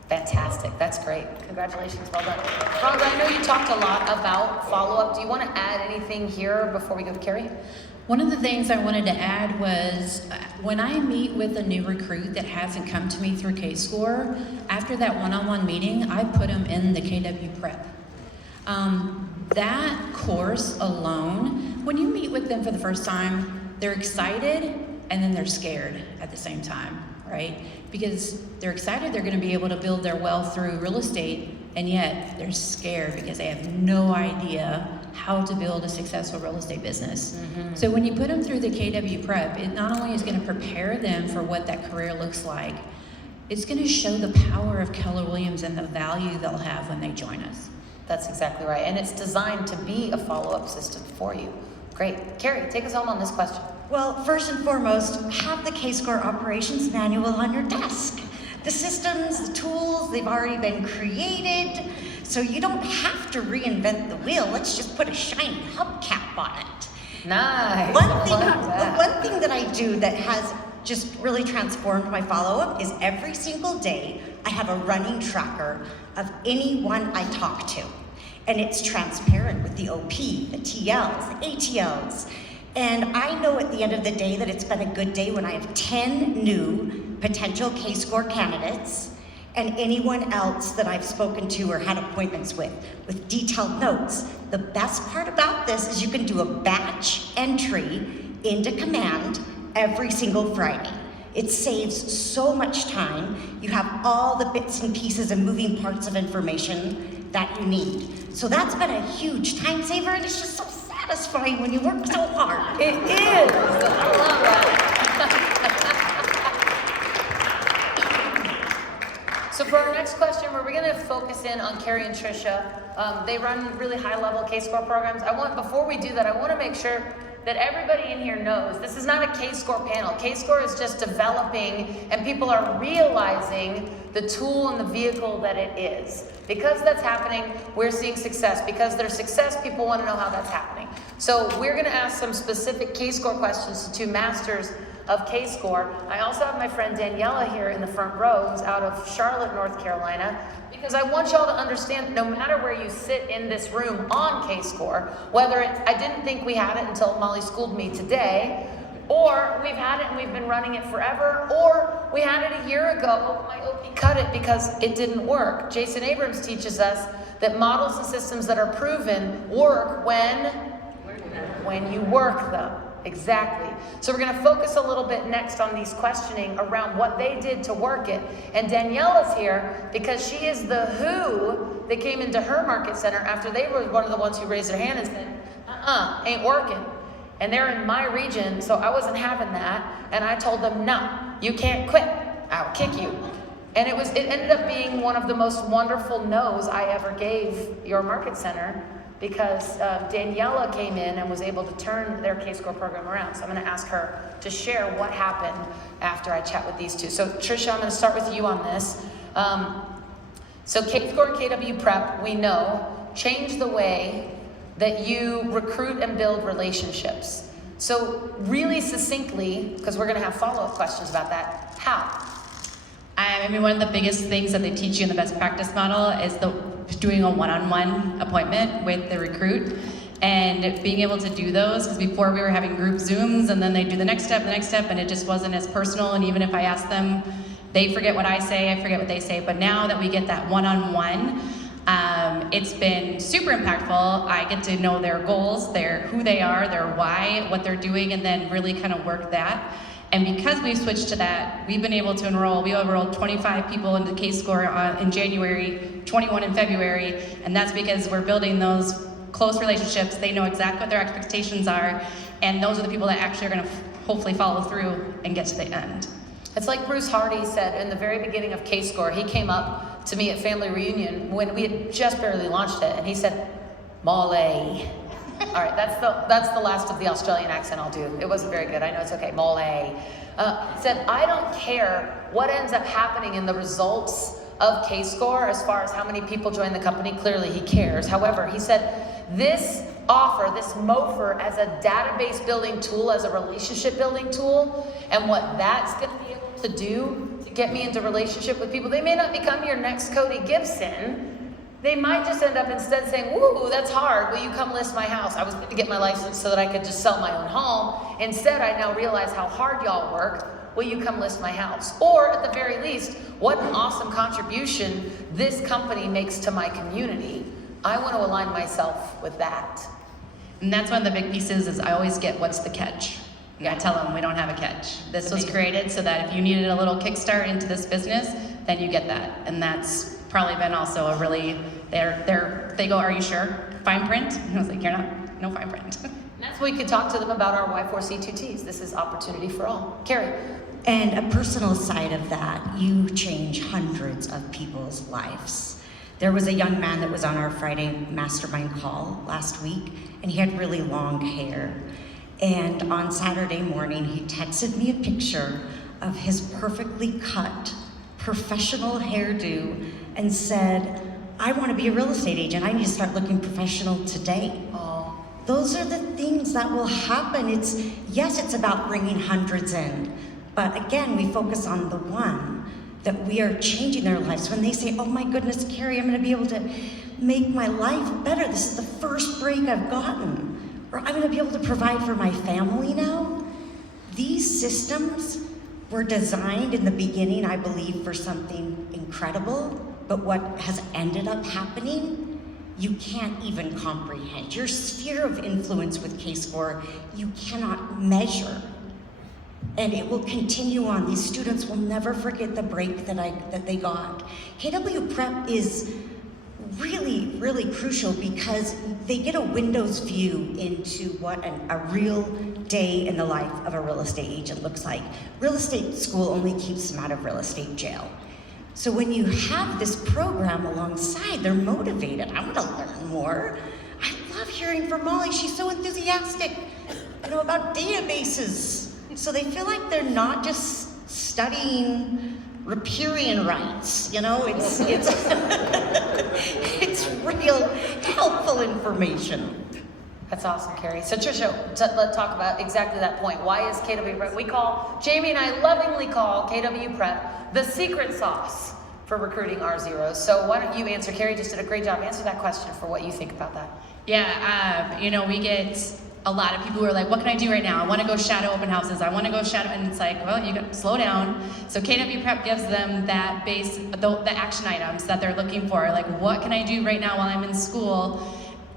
Fantastic. That's great. Congratulations. Well done. Rhonda, I know you talked a lot about follow-up. Do you want to add anything here before we go to Carrie? One of the things I wanted to add was when I meet with a new recruit that hasn't come to me through K-Score, after that one-on-one meeting, I put them in the KW prep. That course alone, when you meet with them for the first time, they're excited and then they're scared at the same time, right? Because they're excited they're going to be able to build their wealth through real estate, and yet they're scared because they have no idea how to build a successful real estate business. Mm-hmm. So when you put them through the KW prep, it not only is going to prepare them for what that career looks like, it's going to show the power of Keller Williams and the value they'll have when they join us. That's exactly right. And it's designed to be a follow-up system for you. Great. Carrie, take us home on this question. Well, first and foremost, have the K-Score operations manual on your desk. The systems, the tools, they've already been created, so you don't have to reinvent the wheel. Let's just put a shiny hubcap on it. Nice. One thing that I do that has just really transformed my follow-up is every single day I have a running tracker of anyone I talk to. And it's transparent with the OP, the TLs, the ATLs. And I know at the end of the day that it's been a good day when I have 10 new potential K-Score candidates and anyone else that I've spoken to or had appointments with detailed notes. The best part about this is you can do a batch entry into Command every single Friday. It saves so much time. You have all the bits and pieces and moving parts of information that you need. So that's been a huge time saver, and it's just so satisfying when you work so hard. It is. I love that. So for our next question, we're going to focus in on Carrie and Trisha. They run really high-level K-Score programs. Before we do that, I want to make sure that everybody in here knows this is not a K-Score panel. K-Score is just developing, and people are realizing the tool and the vehicle that it is. Because that's happening, we're seeing success. Because there's success, people want to know how that's happening. So we're going to ask some specific K-Score questions to two masters of K-Score. I also have my friend Daniela here in the front row, who's out of Charlotte, North Carolina, because I want y'all to understand that no matter where you sit in this room on K-Score, I didn't think we had it until Molly schooled me today, or we've had it and we've been running it forever, or we had it a year ago, my OP cut it because it didn't work. Jason Abrams teaches us that models and systems that are proven work when you work them. Exactly. So we're going to focus a little bit next on these questioning around what they did to work it. And Daniela's here because she is the who that came into her market center after they were one of the ones who raised their hand and said, ain't working. And they're in my region, so I wasn't having that. And I told them, no, you can't quit. I'll kick you. And it ended up being one of the most wonderful no's I ever gave your market center, because Daniela came in and was able to turn their K-Score program around. So I'm gonna ask her to share what happened after I chat with these two. So Trisha, I'm gonna start with you on this. So K-Score and KW Prep, we know, change the way that you recruit and build relationships. So really succinctly, because we're gonna have follow-up questions about that, how? I mean, one of the biggest things that they teach you in the best practice model is doing a one-on-one appointment with the recruit and being able to do those, because before we were having group Zooms and then they do the next step, and it just wasn't as personal. And even if I ask them, they forget what I say, I forget what they say. But now that we get that one-on-one, it's been super impactful. I get to know their goals, who they are, their why, what they're doing, and then really kind of work that. And because we've switched to that, we've been able to we enrolled 25 people into K-Score in January, 21 in February, and that's because we're building those close relationships. They know exactly what their expectations are, and those are the people that actually are gonna hopefully follow through and get to the end. It's like Bruce Hardy said in the very beginning of K-Score. He came up to me at family reunion when we had just barely launched it, and he said, Molly. All right, that's the last of the Australian accent I'll do. It wasn't very good. I know, it's okay. Molly. Said, I don't care what ends up happening in the results of K-Score as far as how many people join the company. Clearly he cares. However, he said, this offer, this MOFR, as a database building tool, as a relationship building tool, and what that's going to be able to do to get me into relationship with people. They may not become your next Cody Gibson. They might just end up instead saying, woo, that's hard. Will you come list my house? I was going to get my license so that I could just sell my own home. Instead, I now realize how hard y'all work. Will you come list my house? Or at the very least, what an awesome contribution this company makes to my community. I want to align myself with that. And that's one of the big pieces is I always get, what's the catch? You gotta tell them we don't have a catch. This was created so that if you needed a little kickstart into this business, then you get that. And that's probably been also a really, they go, are you sure? Fine print? And I was like, no fine print. And that's what we could talk to them about our Y4C2Ts. This is opportunity for all. Carrie. And a personal side of that, you change hundreds of people's lives. There was a young man that was on our Friday mastermind call last week, and he had really long hair. And on Saturday morning, he texted me a picture of his perfectly cut, professional hairdo and said, I want to be a real estate agent. I need to start looking professional today. Oh. Those are the things that will happen. Yes, it's about bringing hundreds in, but again, we focus on the one that we are changing their lives. When they say, oh my goodness, Carrie, I'm going to be able to make my life better. This is the first break I've gotten. Or I'm going to be able to provide for my family now. These systems were designed in the beginning, I believe, for something incredible, but what has ended up happening, you can't even comprehend. Your sphere of influence with K-Score, you cannot measure. And it will continue on. These students will never forget the break that they got. KW Prep is really, really crucial because they get a windows view into what a real day in the life of a real estate agent looks like. Real estate school only keeps them out of real estate jail. So when you have this program alongside, they're motivated. I want to learn more. I love hearing from Molly. She's so enthusiastic, about databases. So they feel like they're not just studying riparian rights, it's it's real helpful information. That's awesome, Carrie. So Trisha, let's talk about exactly that point. Why is KW Prep? Jamie and I lovingly call KW Prep the secret sauce for recruiting R0s. So why don't you answer? Carrie just did a great job. Answer that question for what you think about that. Yeah, we get a lot of people who are like, what can I do right now? I want to go shadow open houses. I want to go shadow, and it's like, well, you got to slow down. So KW Prep gives them that base, the action items that they're looking for. Like, what can I do right now while I'm in school,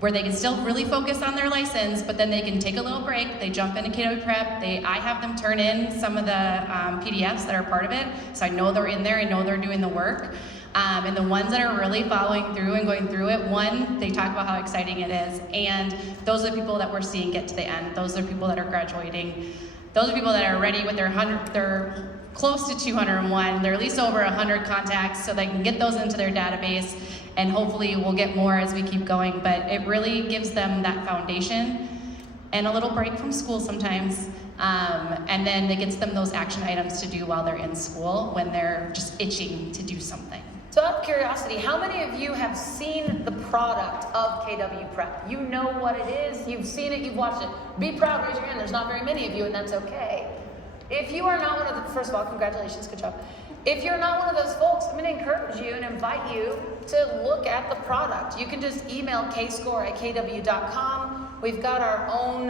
where they can still really focus on their license, but then they can take a little break. They jump into KW Prep. I have them turn in some of the PDFs that are part of it, so I know they're in there. I know they're doing the work. And the ones that are really following through and going through it, one, they talk about how exciting it is, and those are the people that we're seeing get to the end. Those are the people that are graduating. Those are people that are ready with their 100, they're close to 201, they're at least over 100 contacts, so they can get those into their database, and hopefully we'll get more as we keep going, but it really gives them that foundation and a little break from school sometimes, and then it gets them those action items to do while they're in school when they're just itching to do something. So out of curiosity, how many of you have seen the product of KW Prep? You know what it is, you've seen it, you've watched it. Be proud, raise your hand. There's not very many of you, and that's okay. If you are not one of the, first of all, congratulations, good job. If you're not one of those folks, I'm going to encourage you and invite you to look at the product. You can just email kscore@kw.com. We've got our own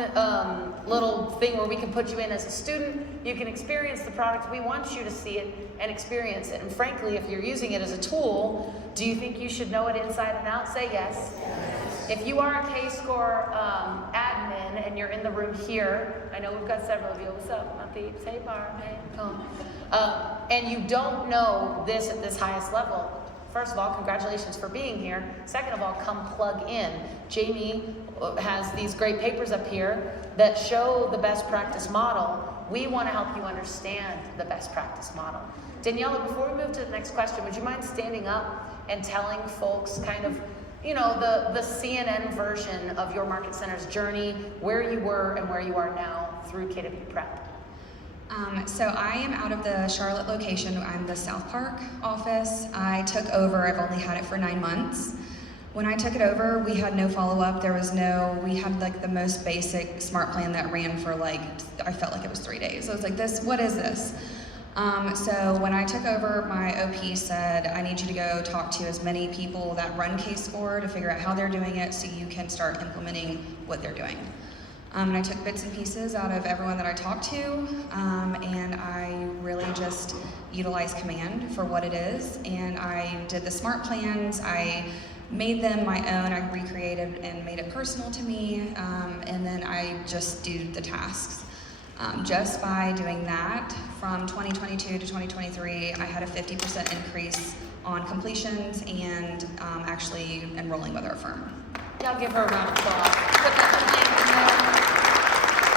little thing where we can put you in as a student. You can experience the product. We want you to see it and experience it. And frankly, if you're using it as a tool, do you think you should know it inside and out? Say yes. If you are a K-Score admin and you're in the room here, I know we've got several of you. What's up, my peeps? Hey, Barb. Hey, Tom. And you don't know this at this highest level, first of all, congratulations for being here. Second of all, come plug in. Jamie has these great papers up here that show the best practice model. We want to help you understand the best practice model. Daniela, before we move to the next question, would you mind standing up and telling folks kind of, you know, the CNN version of your Market Center's journey, where you were and where you are now through KW Prep? So I am out of the Charlotte location. I'm the South Park office. I took over, I've only had it for 9 months. When I took it over, we had no follow-up. We had like the most basic smart plan that ran for like, I felt like it was 3 days. I was like, what is this? So when I took over, my OP said, I need you to go talk to as many people that run K-Score to figure out how they're doing it so you can start implementing what they're doing. And I took bits and pieces out of everyone that I talked to, and I really just utilized command for what it is. And I did the smart plans, I made them my own, I recreated and made it personal to me, and then I just do the tasks. Just by doing that, from 2022 to 2023, I had a 50% increase on completions and actually enrolling with our firm. Y'all give her a round of applause. Put that link in there.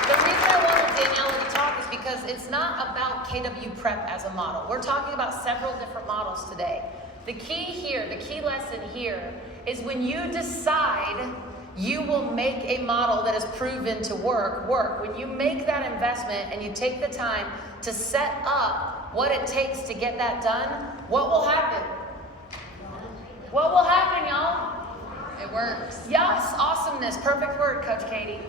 The reason I wanted Daniela to talk is because it's not about KW Prep as a model. We're talking about several different models today. The key here, the key lesson here, is when you decide you will make a model that is proven to work. When you make that investment and you take the time to set up what it takes to get that done, what will happen? What will happen, y'all? It works. Yes, awesomeness, perfect word, Coach Katie.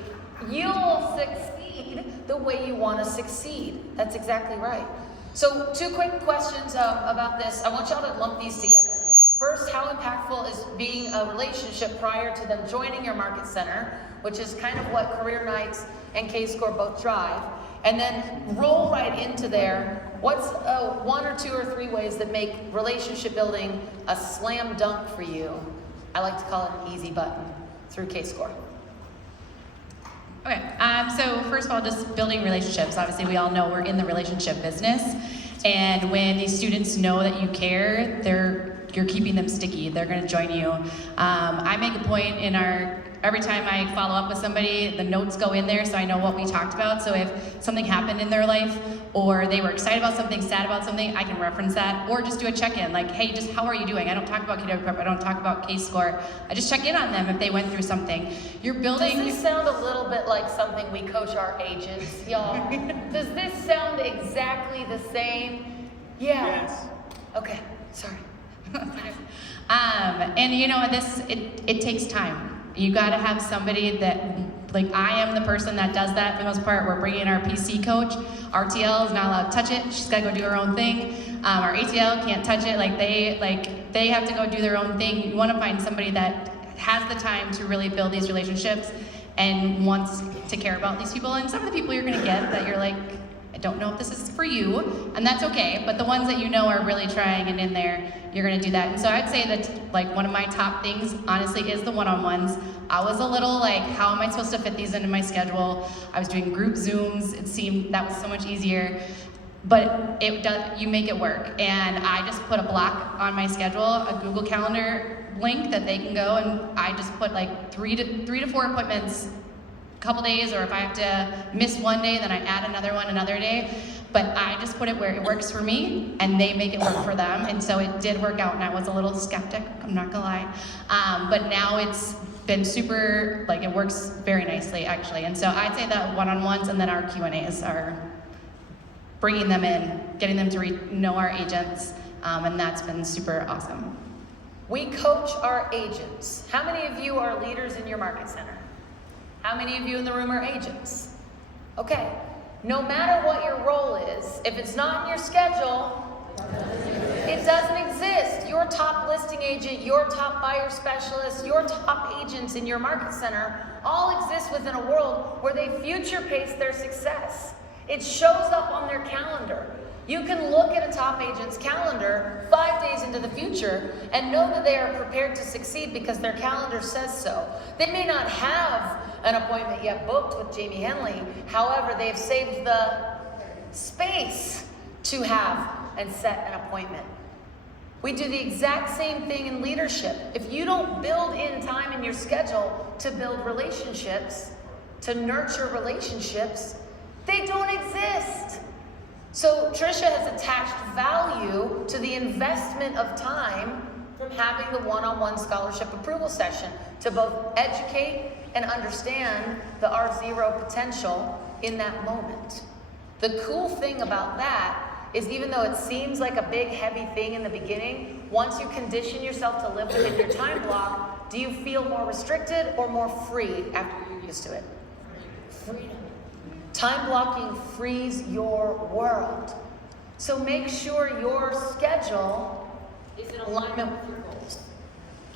You'll succeed the way you want to succeed. That's exactly right. So 2 quick questions about this. I want y'all to lump these together. First, how impactful is being a relationship prior to them joining your Market Center, which is kind of what Career Nights and K-Score both drive. And then roll right into there. What's 1 or 2 or 3 ways that make relationship building a slam dunk for you? I like to call it an easy button through K-Score. Okay, so first of all, just building relationships. Obviously, we all know we're in the relationship business, and when these students know that you care, you're keeping them sticky. They're going to join you. I make a point in every time I follow up with somebody, the notes go in there so I know what we talked about. So if something happened in their life, or they were excited about something, sad about something, I can reference that, or just do a check-in, like, hey, just how are you doing? I don't talk about KW Prep, I don't talk about K-Score. I just check in on them if they went through something. You're building... Does this sound a little bit like something we coach our agents, y'all? Does this sound exactly the same? Yeah. Yes. Okay, sorry. And you know, it takes time. You got to have somebody that, like, I am the person that does that for the most part. We're bringing in our PC coach. RTL is not allowed to touch it. She's got to go do her own thing. Our ATL can't touch it. They have to go do their own thing. You want to find somebody that has the time to really build these relationships and wants to care about these people. And some of the people you're going to get that you're like, I don't know if this is for you, and that's okay, but the ones that you know are really trying and in there, you're gonna do that. And so I'd say that, like, one of my top things, honestly, is the one-on-ones. I was a little like, how am I supposed to fit these into my schedule? I was doing group Zooms. It seemed that was so much easier. but it does, you make it work. And I just put a block on my schedule, a Google Calendar link that they can go, and I just put like three to four appointments a couple days, or if I have to miss one day, then I add another one another day. But I just put it where it works for me, and they make it work for them. And so it did work out, and I was a little skeptic, I'm not gonna lie. But now it's been super, like it works very nicely actually. And so I'd say that one-on-ones and then our Q&As are bringing them in, getting them to know our agents, and that's been super awesome. We coach our agents. How many of you are leaders in your market center? How many of you in the room are agents? Okay, no matter what your role is, if it's not in your schedule, it doesn't exist. Your top listing agent, your top buyer specialist, your top agents in your market center all exist within a world where they future pace their success. It shows up on their calendar. You can look at a top agent's calendar 5 days into the future and know that they are prepared to succeed because their calendar says so. They may not have an appointment yet booked with Jamie Henley. However, they've saved the space to have and set an appointment. We do the exact same thing in leadership. If you don't build in time in your schedule to build relationships, to nurture relationships, they don't exist. So Trisha has attached value to the investment of time from having the one-on-one scholarship approval session to both educate and understand the R0 potential in that moment. The cool thing about that is even though it seems like a big heavy thing in the beginning, once you condition yourself to live within your time block, do you feel more restricted or more free after you're used to it? Freedom. Time blocking frees your world. So make sure your schedule is in alignment with your goals.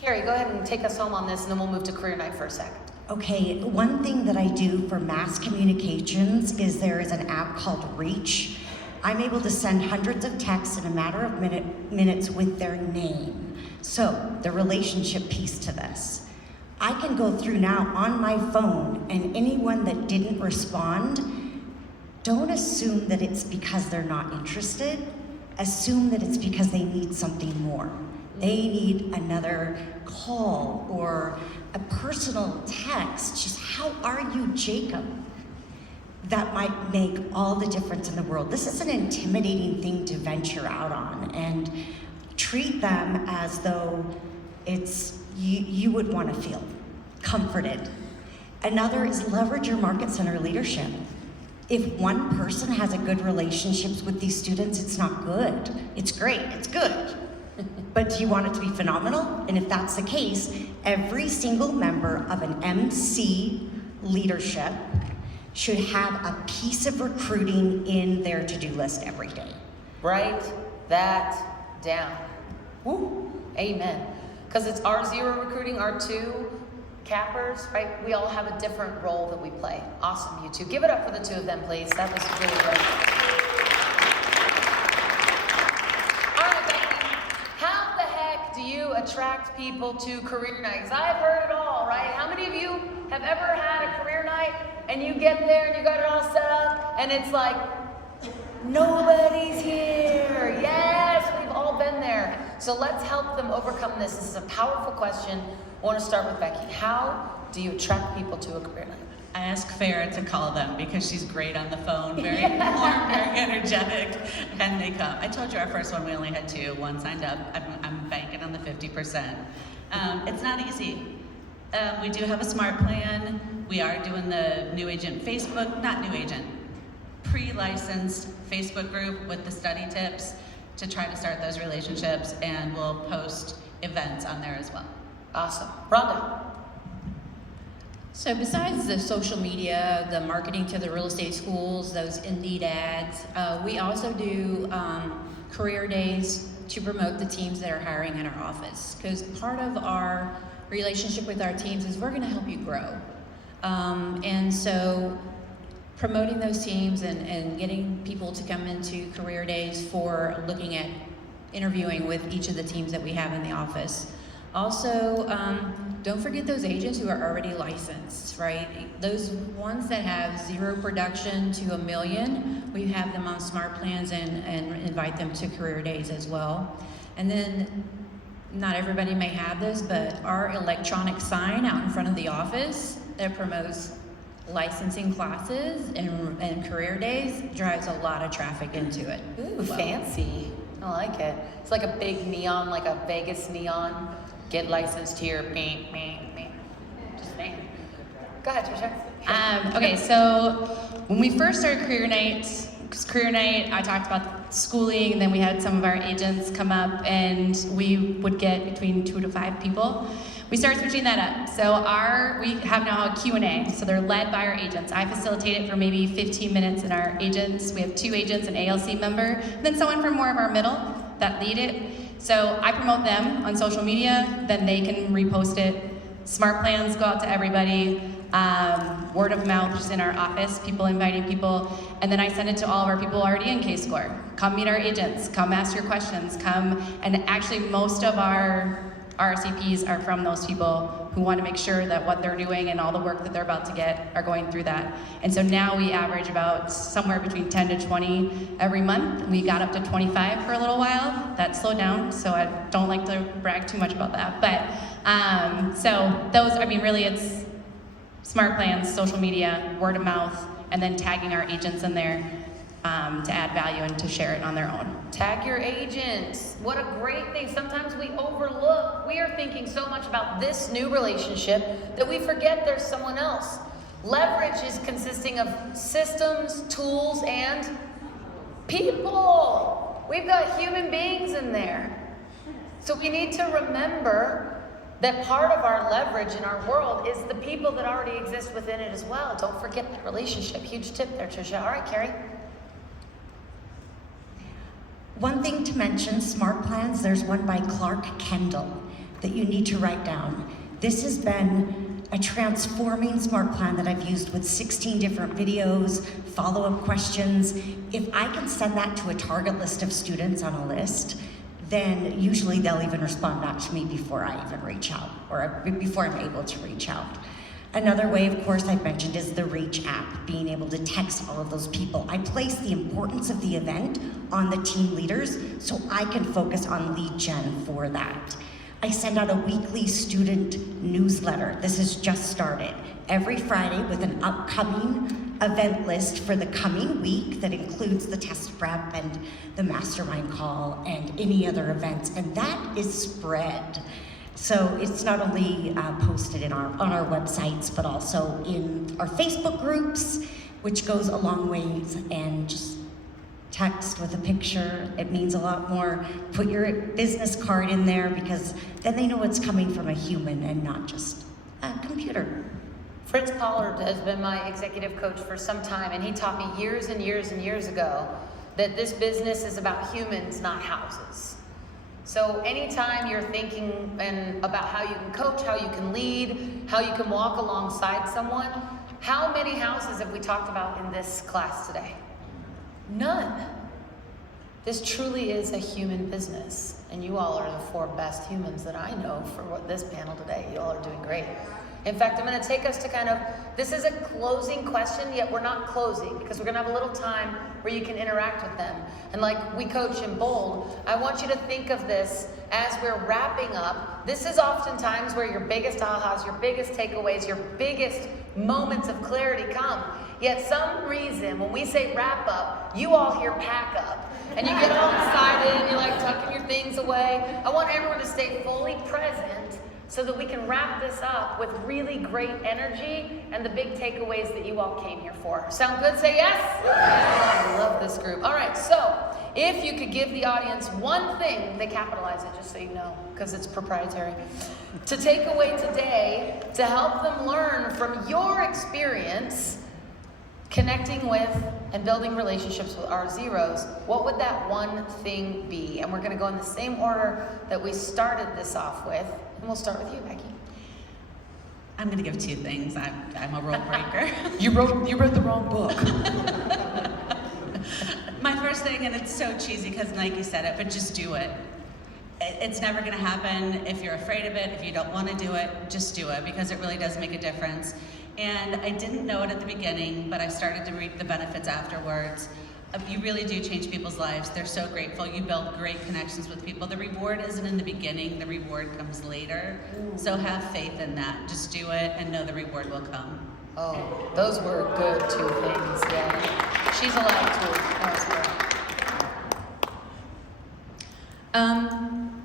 Carrie, go ahead and take us home on this, and then we'll move to career night for a sec. Okay, one thing that I do for mass communications is there is an app called Reach. I'm able to send hundreds of texts in a matter of minutes with their name. So, the relationship piece to this. I can go through now on my phone, and anyone that didn't respond, don't assume that it's because they're not interested. Assume that it's because they need something more. They need another call or a personal text. Just, how are you, Jacob? That might make all the difference in the world. This is an intimidating thing to venture out on, and treat them as though it's you would want to feel comforted. Another is leverage your market center leadership. If one person has a good relationships with these students, it's not good. It's great, it's good. But do you want it to be phenomenal? And if that's the case, every single member of an MC leadership should have a piece of recruiting in their to-do list every day. Write that down. Woo. Amen. Because it's R0 recruiting, R2 cappers, right? We all have a different role that we play. Awesome, you two. Give it up for the two of them, please. That was really great. All right, Becky. How the heck do you attract people to career nights? I've heard it all, right? How many of you have ever had a career night and you get there and you got it all set up and it's like, nobody's here? Yes, we've all been there. So let's help them overcome this. This is a powerful question. I want to start with Becky. How do you attract people to a career night? I ask Farrah to call them because she's great on the phone, very warm, very energetic, and they come. I told you our first one, we only had 2. 1 signed up. I'm banking on the 50%. It's not easy. We do have a smart plan. We are doing the new agent Facebook, not new agent, pre-licensed Facebook group with the study tips to try to start those relationships, and we'll post events on there as well. Awesome. Rhonda. So besides the social media, the marketing to the real estate schools, those Indeed ads, we also do career days to promote the teams that are hiring in our office. Because part of our relationship with our teams is we're going to help you grow. And so promoting those teams and getting people to come into career days for looking at interviewing with each of the teams that we have in the office. Also, don't forget those agents who are already licensed, right? Those ones that have 0 production to $1 million, we have them on smart plans and invite them to career days as well. And then, not everybody may have this, but our electronic sign out in front of the office that promotes licensing classes and career days drives a lot of traffic into it. Ooh, fancy. I like it. It's like a big neon, like a Vegas neon. Get licensed here. Beep, beep, beep. Just saying. Go ahead, Trisha. Okay, so when we first started Career Night, because Career Night, I talked about schooling, and then we had some of our agents come up, and we would get between 2 to 5 people. We started switching that up. So we have now a Q&A, so they're led by our agents. I facilitate it for maybe 15 minutes, and our agents, we have 2 agents, an ALC member, and then someone from more of our middle that lead it. So I promote them on social media, then they can repost it. Smart plans go out to everybody. Word of mouth just in our office, people inviting people, and then I send it to all of our people already in K-Score. Come meet our agents, come ask your questions, come, and actually most of our RCPs are from those people who want to make sure that what they're doing and all the work that they're about to get are going through that. And so now we average about somewhere between 10 to 20 every month. We got up to 25 for a little while. That slowed down, so I don't like to brag too much about that. But so those, I mean, really it's smart plans, social media, word of mouth, and then tagging our agents in there to add value and to share it on their own. Tag your agents. What a great thing. Sometimes we overlook. We are thinking so much about this new relationship that we forget there's someone else. Leverage is consisting of systems, tools, and people. We've got human beings in there. So we need to remember that part of our leverage in our world is the people that already exist within it as well. Don't forget that relationship. Huge tip there, Trisha. All right, Carrie. One thing to mention, smart plans, there's one by Clark Kendall that you need to write down. This has been a transforming smart plan that I've used with 16 different videos, follow-up questions. If I can send that to a target list of students on a list, then usually they'll even respond back to me before I even reach out, or before I'm able to reach out. Another way, of course, I've mentioned is the Reach app, being able to text all of those people. I place the importance of the event on the team leaders so I can focus on lead gen for that. I send out a weekly student newsletter. This has just started. Every Friday with an upcoming event list for the coming week that includes the test prep and the mastermind call and any other events, and that is spread. So it's not only posted on our websites, but also in our Facebook groups, which goes a long ways, and just text with a picture. It means a lot more. Put your business card in there, because then they know it's coming from a human and not just a computer. Fritz Pollard has been my executive coach for some time, and he taught me years and years and years ago that this business is about humans, not houses. So anytime you're thinking about how you can coach, how you can lead, how you can walk alongside someone, how many houses have we talked about in this class today? None. This truly is a human business, and you all are the 4 best humans that I know for this panel today. You all are doing great. In fact, I'm going to take us to this is a closing question, yet we're not closing, because we're going to have a little time where you can interact with them. And like we coach in Bold, I want you to think of this as we're wrapping up. This is oftentimes where your biggest ahas, your biggest takeaways, your biggest moments of clarity come. Yet some reason, when we say wrap up, you all hear pack up. And you get all excited, and you're like tucking your things away. I want everyone to stay fully present so that we can wrap this up with really great energy and the big takeaways that you all came here for. Sound good? Say yes? I love this group. All right, so if you could give the audience one thing, they capitalize it just so you know, because it's proprietary, to take away today to help them learn from your experience connecting with and building relationships with our zeros, what would that one thing be? And we're going to go in the same order that we started this off with. And we'll start with you, Becky. I'm going to give 2 things. I'm a rule breaker. You read the wrong book. My first thing, and it's so cheesy because Nike said it, but just do it. it's never going to happen. If you're afraid of it, if you don't want to do it, just do it, because it really does make a difference. And I didn't know it at the beginning, but I started to reap the benefits afterwards. You really do change people's lives. They're so grateful. You build great connections with people. The reward isn't in the beginning, the reward comes later. So have faith in that. Just do it and know the reward will come. Oh, those were good 2 things, yeah. She's alive too.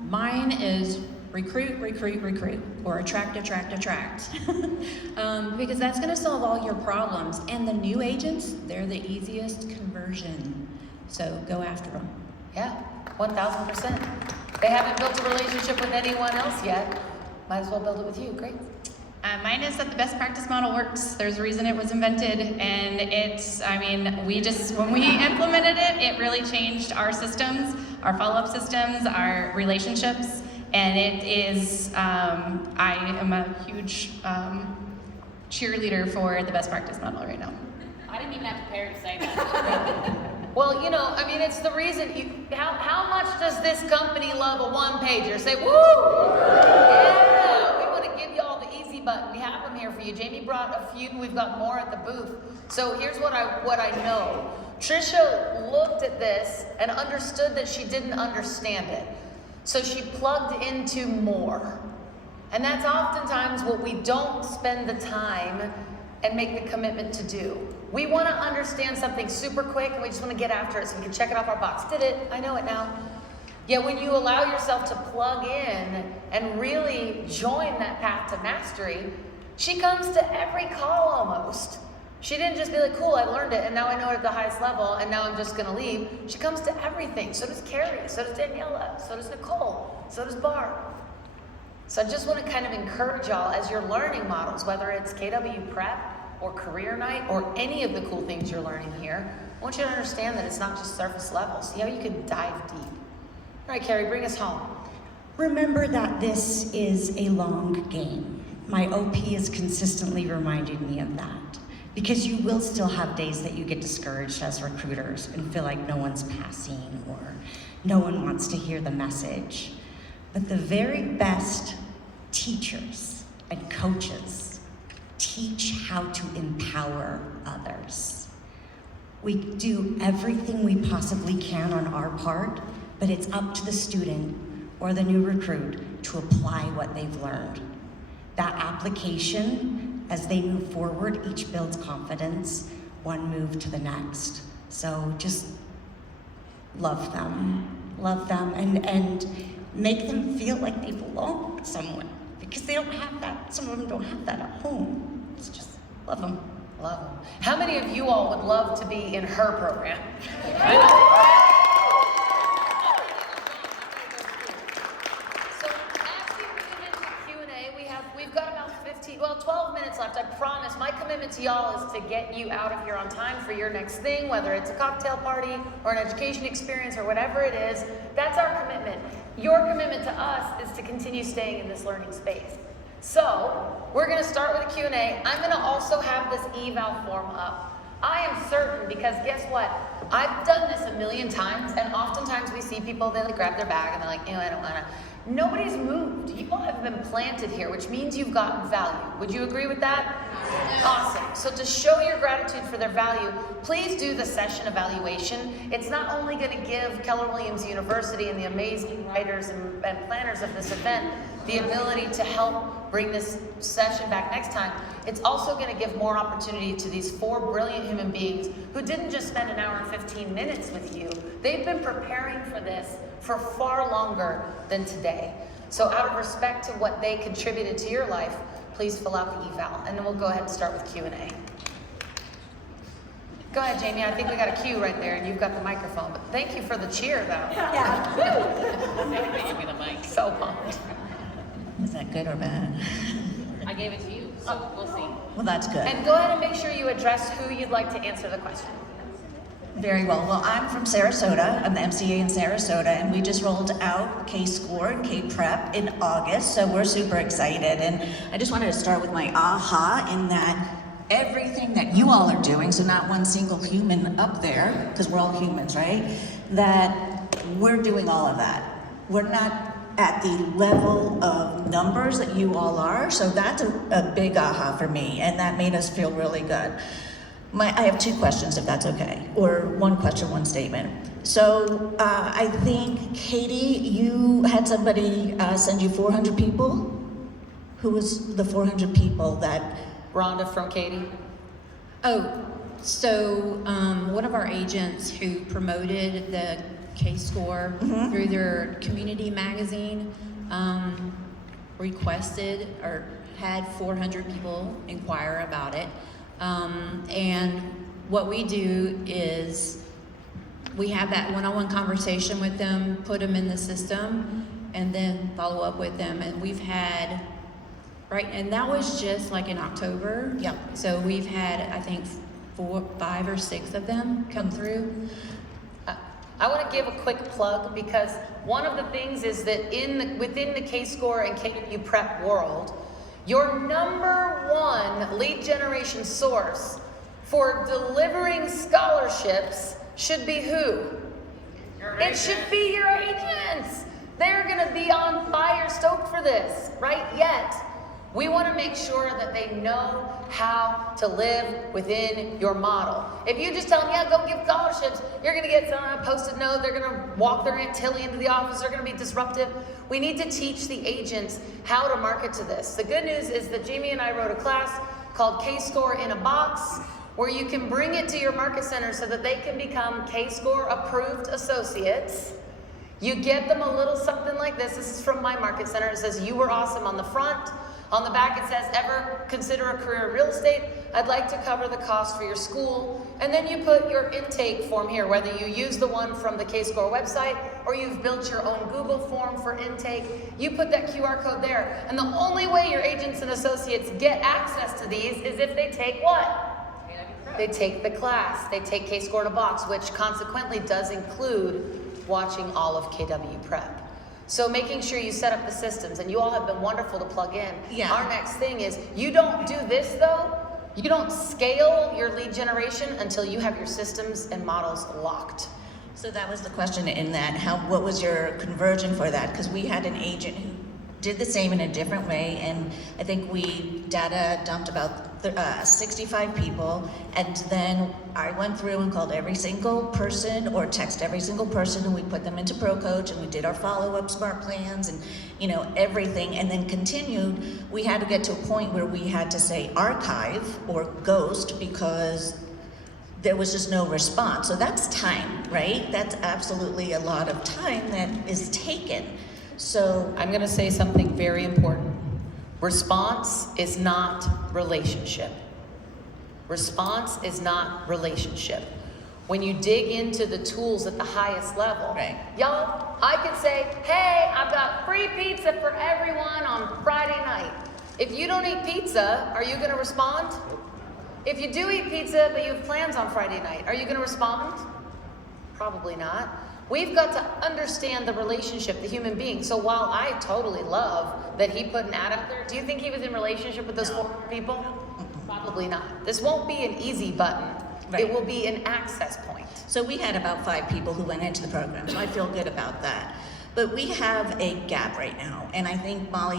Mine is recruit, recruit, recruit, or attract, attract, attract. Because that's going to solve all your problems. And the new agents, they're the easiest conversion. So go after them. Yeah, 1,000%. They haven't built a relationship with anyone else yet. Might as well build it with you. Great. Mine is that the best practice model works. There's a reason it was invented, and when we implemented it, it really changed our systems, our follow-up systems, our relationships, and it is, I am a huge cheerleader for the best practice model right now. I didn't even have to prepare to say that. Well, it's the reason. How much does this company love a one-pager? Say, woo! Yeah, we want to give you all the easy button. We have them here for you. Jamie brought a few. We've got more at the booth. So here's what I know. Trisha looked at this and understood that she didn't understand it. So she plugged into more. And that's oftentimes what we don't spend the time and make the commitment to do. We want to understand something super quick and we just want to get after it so we can check it off our box. Did it, I know it now. Yet when you allow yourself to plug in and really join that path to mastery, she comes to every call almost. She didn't just be like, cool, I learned it and now I know it at the highest level and now I'm just gonna leave. She comes to everything. So does Carrie, so does Daniela, so does Nicole, so does Barb. So I just want to kind of encourage y'all as you're learning models, whether it's KW Prep or Career Night or any of the cool things you're learning here, I want you to understand that it's not just surface level. See how you can dive deep. All right, Carrie, bring us home. Remember that this is a long game. My OP is consistently reminding me of that. Because you will still have days that you get discouraged as recruiters and feel like no one's passing or no one wants to hear the message. But the very best teachers and coaches teach how to empower others. We do everything we possibly can on our part, but it's up to the student or the new recruit to apply what they've learned. That application, as they move forward, each builds confidence, one move to the next. So just love them, and make them feel like they belong somewhere, because they don't have that. Some of them don't have that at home. It's just love them. Love them. How many of you all would love to be in her program? So as we move into Q&A, we've got about 12 minutes left. I promise my commitment to y'all is to get you out of here on time for your next thing, whether it's a cocktail party or an education experience or whatever it is. That's our commitment. Your commitment to us is to continue staying in this learning space. So we're going to start with a Q&A. I'm going to also have this eval form up. I am certain, because guess what? I've done this a million times, and oftentimes we see people, they grab their bag and they're like, I don't want to. Nobody's moved. You all have been planted here, which means you've gotten value. Would you agree with that? Awesome. So to show your gratitude for their value, please do the session evaluation. It's not only going to give Keller Williams University and the amazing writers and planners of this event the ability to help bring this session back next time, it's also going to give more opportunity to these 4 brilliant human beings who didn't just spend an hour and 15 minutes with you. They've been preparing for this for far longer than today. So out of respect to what they contributed to your life, please fill out the eval, and then we'll go ahead and start with Q&A. Go ahead, Jamie. I think we got a cue right there, and you've got the microphone. But thank you for the cheer, though. They gave me the mic. So pumped. Is that good or bad? I gave it to you, so we'll see. Well, that's good. And go ahead and make sure you address who you'd like to answer the question. Very well. Well, I'm from Sarasota. I'm the MCA in Sarasota, and we just rolled out K-Score and K-Prep in August, so we're super excited. And I just wanted to start with my aha in that everything that you all are doing, so not one single human up there, because we're all humans, right? That we're doing all of that. We're not at the level of numbers that you all are. So that's a big aha for me, and that made us feel really good. I have two questions, if that's okay, or one question, one statement. So I think, Katie, you had somebody send you 400 people? Who was the 400 people that... Rhonda from Katie. Oh, so one of our agents who promoted the K-Score through their community magazine requested or had 400 people inquire about it. And what we do is we have that one-on-one conversation with them, put them in the system, and then follow up with them. And we've had, and that was just like in October. Yep. So we've had, I think, 5 or 6 of them come through. I want to give a quick plug because one of the things is that within the K-Score and KW Prep world, your number one lead generation source for delivering scholarships should be who? It should be your agents. They're going to be on fire, stoked for this, right? Yet, we want to make sure that they know how to live within your model. If you just tell them, yeah, go give scholarships, you're going to get someone a post-it note, they're going to walk their Aunt Tilly into the office, they're going to be disruptive. We need to teach the agents how to market to this. The good news is that Jamie and I wrote a class called K-Score in a Box, where you can bring it to your market center so that they can become K-Score approved associates. You get them a little something like this. This is from my market center. It says, "You were awesome" on the front. On the back it says, "Ever consider a career in real estate? I'd like to cover the cost for your school." And then you put your intake form here, whether you use the one from the K-Score website or you've built your own Google form for intake. You put that QR code there. And the only way your agents and associates get access to these is if they take what? They take the class. They take K-Score in a Box, which consequently does include watching all of KW Prep. So making sure you set up the systems, and you all have been wonderful to plug in. Yeah. Our next thing is, you don't do this though, you don't scale your lead generation until you have your systems and models locked. So that was the question in that, what was your conversion for that? Because we had an agent who did the same in a different way, and I think we data dumped about 65 people, and then I went through and called every single person or text every single person, and we put them into Pro Coach, and we did our follow-up smart plans and everything, and then continued. We had to get to a point where we had to say archive or ghost because there was just no response. So that's time, right? That's absolutely a lot of time that is taken. So I'm going to say something very important. Response is not relationship. Response is not relationship. When you dig into the tools at the highest level, right. Y'all, I could say, hey, I've got free pizza for everyone on Friday night. If you don't eat pizza, are you going to respond? If you do eat pizza, but you have plans on Friday night, are you going to respond? Probably not. We've got to understand the relationship, the human being. So while I totally love that he put an ad out there, do you think he was in relationship with those 400 people? Probably not. This won't be an easy button. Right. It will be an access point. So we had about 5 people who went into the program, so I feel good about that. But we have a gap right now, and I think, Molly,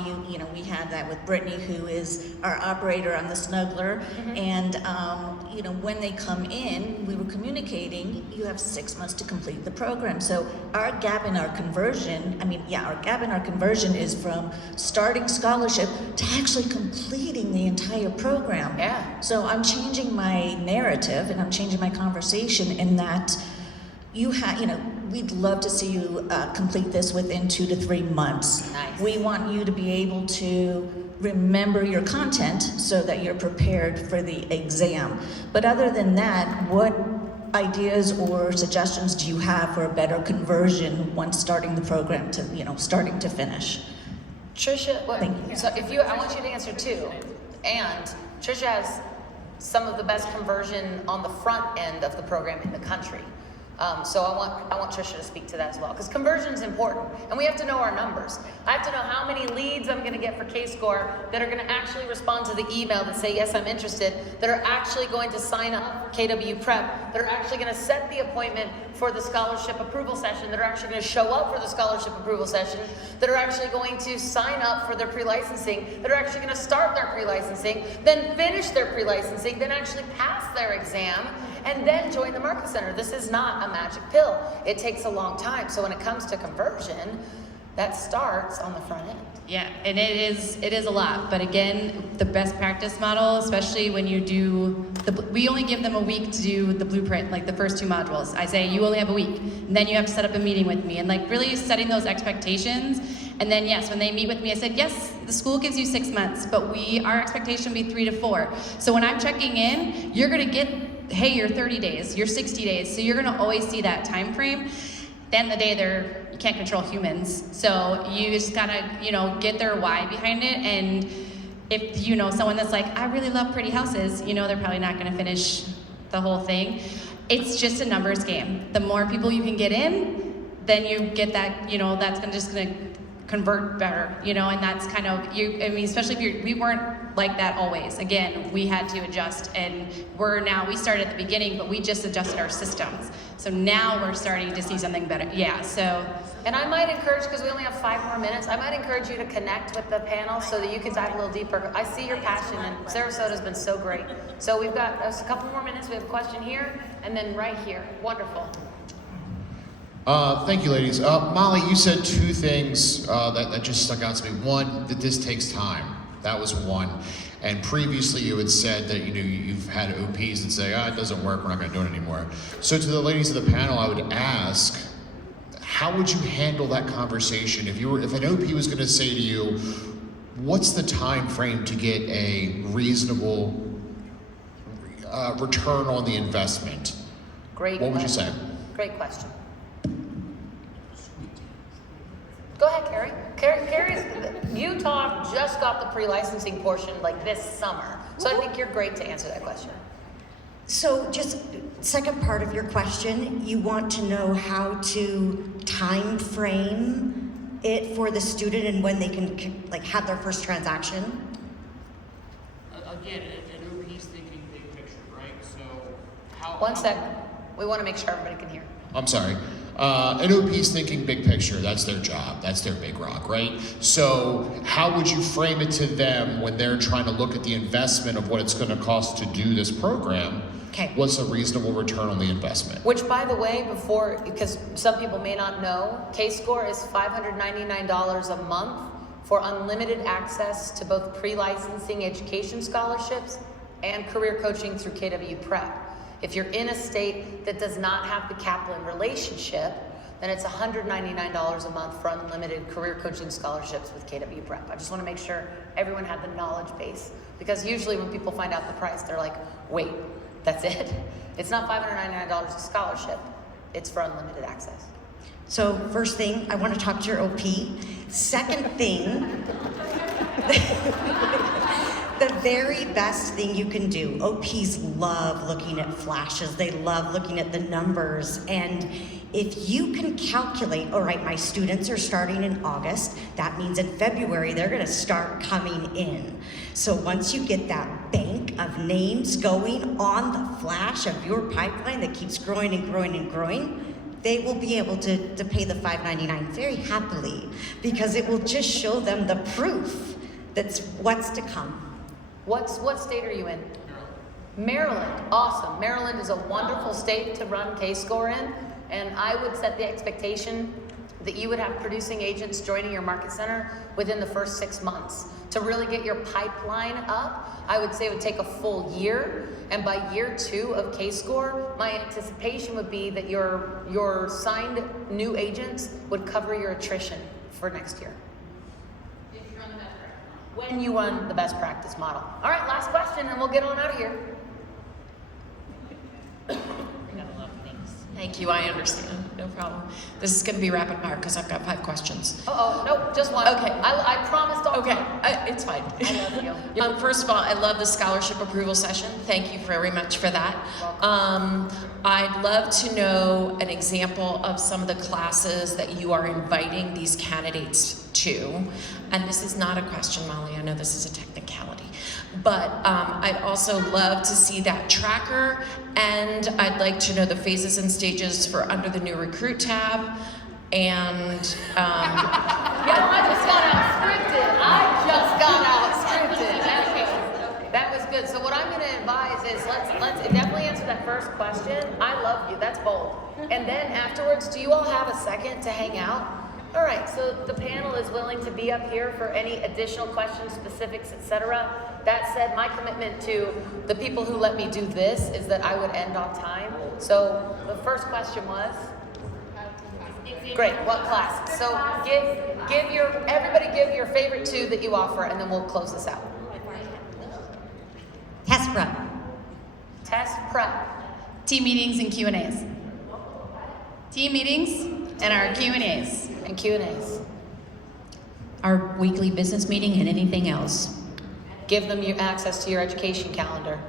we had that with Brittany, who is our operator on the Snuggler, and when they come in, we were communicating, you have 6 months to complete the program. So our gap in our conversion, our gap in our conversion is from starting scholarship to actually completing the entire program. Yeah. So I'm changing my narrative, and I'm changing my conversation in that we'd love to see you complete this within 2 to 3 months. Nice. We want you to be able to remember your content so that you're prepared for the exam. But other than that, what ideas or suggestions do you have for a better conversion once starting the program to, starting to finish? Trisha, Thank you. So I want you to answer too. And Trisha has some of the best conversion on the front end of the program in the country. So I want Trisha to speak to that as well, because conversion is important, and we have to know our numbers. I have to know how many leads I'm going to get for K-Score that are going to actually respond to the email that say, yes, I'm interested, that are actually going to sign up for KW Prep, that are actually going to set the appointment for the scholarship approval session, that are actually going to show up for the scholarship approval session, that are actually going to sign up for their pre-licensing, that are actually going to start their pre-licensing, then finish their pre-licensing, then actually pass their exam, and then join the Market Center. This is not a magic pill. It takes a long time. So when it comes to conversion, that starts on the front end. Yeah, and it is a lot. But again, the best practice model, especially when you do we only give them a week to do the blueprint, like the first 2 modules. I say you only have a week, and then you have to set up a meeting with me, and like really setting those expectations. And then yes, when they meet with me, I said, yes, the school gives you 6 months, but our expectation would be 3 to 4. So when I'm checking in, you're gonna get, hey, you're 30 days, you're 60 days, so you're gonna always see that time frame. Then the day you can't control humans, so you just gotta, get their why behind it. And if someone that's like, I really love pretty houses, they're probably not gonna finish the whole thing. It's just a numbers game. The more people you can get in, then you get that, that's just gonna convert better, and that's kind of especially if we weren't like that always. Again, we had to adjust, and we started at the beginning, but we just adjusted our systems. So now we're starting to see something better. Yeah, so. And I might encourage, because we only have 5 more minutes, I might encourage you to connect with the panel so that you can dive a little deeper. I see your passion, and Sarasota's been so great. So we've got a couple more minutes. We have a question here, and then right here. Wonderful. Thank you, ladies. Molly, you said 2 things that just stuck out to me. One, that this takes time. That was one. And previously you had said that you've had OPs that say, it doesn't work, we're not going to do it anymore. So to the ladies of the panel, I would ask, how would you handle that conversation if an OP was going to say to you, what's the time frame to get a reasonable return on the investment? Great. What would you say? Great question. Go ahead, Carrie. Carrie's, Utah just got the pre-licensing portion like this summer. So I think you're great to answer that question. So just second part of your question, you want to know how to time frame it for the student and when they can have their first transaction? Again, an OP's thinking big picture, right? So how... One second. We want to make sure everybody can hear. I'm sorry. An OP's thinking big picture. That's their job. That's their big rock, right? So how would you frame it to them when they're trying to look at the investment of what it's going to cost to do this program? Okay. What's a reasonable return on the investment? Which, by the way, because some people may not know, K-Score is $599 a month for unlimited access to both pre-licensing education scholarships and career coaching through KW Prep. If you're in a state that does not have the Kaplan relationship, then it's $199 a month for unlimited career coaching scholarships with KW Prep. I just want to make sure everyone had the knowledge base, because usually when people find out the price, they're like, wait, that's it? It's not $599 a scholarship. It's for unlimited access. So first thing, I want to talk to your OP. Second thing, the very best thing you can do, OPs love looking at flashes, they love looking at the numbers, and if you can calculate, all right, my students are starting in August, that means in February they're gonna start coming in. So once you get that bank of names going on the flash of your pipeline that keeps growing and growing and growing, they will be able to pay the $599 very happily, because it will just show them the proof that's what's to come. What state are you in? Maryland. Awesome. Maryland is a wonderful state to run K-Score in, and I would set the expectation that you would have producing agents joining your market center within the first 6 months. To really get your pipeline up, I would say it would take a full year, and by year 2 of K-Score, my anticipation would be that your signed new agents would cover your attrition for next year. When you run the best practice model. All right, last question, and we'll get on out of here. Thank you, I understand. no problem. This is going to be rapid fire because I've got 5 questions. Nope, just one. Okay. I promised all. Okay, it's fine. I love you. First of all, I love the scholarship approval session. Thank you very much for that. I'd love to know an example of some of the classes that you are inviting these candidates to. And this is not a question, Molly. I know this is a technicality. But I'd also love to see that tracker, and I'd like to know the phases and stages for under the new recruit tab. And I just got out scripted. That was good. So what I'm going to advise is let's definitely answer that first question. I love you. That's bold. And then afterwards, do you all have a second to hang out? All right. So the panel is willing to be up here for any additional questions, specifics, etc. That said, my commitment to the people who let me do this is that I would end on time. So the first question was. Great. What class? So everybody give your favorite 2 that you offer, and then we'll close this out. Test prep. Test prep. Team meetings and Q&As. Team meetings and our Q&As. And Q&As. Our weekly business meeting and anything else. Give them your access to your education calendar.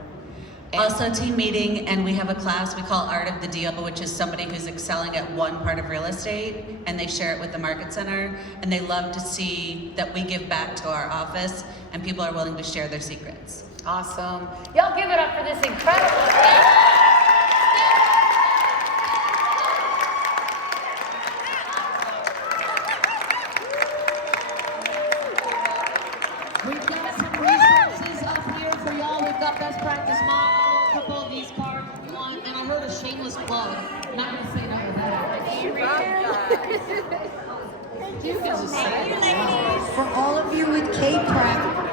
And Also team meeting, and we have a class we call Art of the Deal, which is somebody who's excelling at one part of real estate, and they share it with the market center, and they love to see that we give back to our office, and people are willing to share their secrets. awesome. Y'all give it up for this incredible We've got some resources up here for y'all. We've got best practice model, a couple of these cards, one, and I heard a shameless plug. Not gonna say no to that. You guys are sad. For all of you with K-Prep,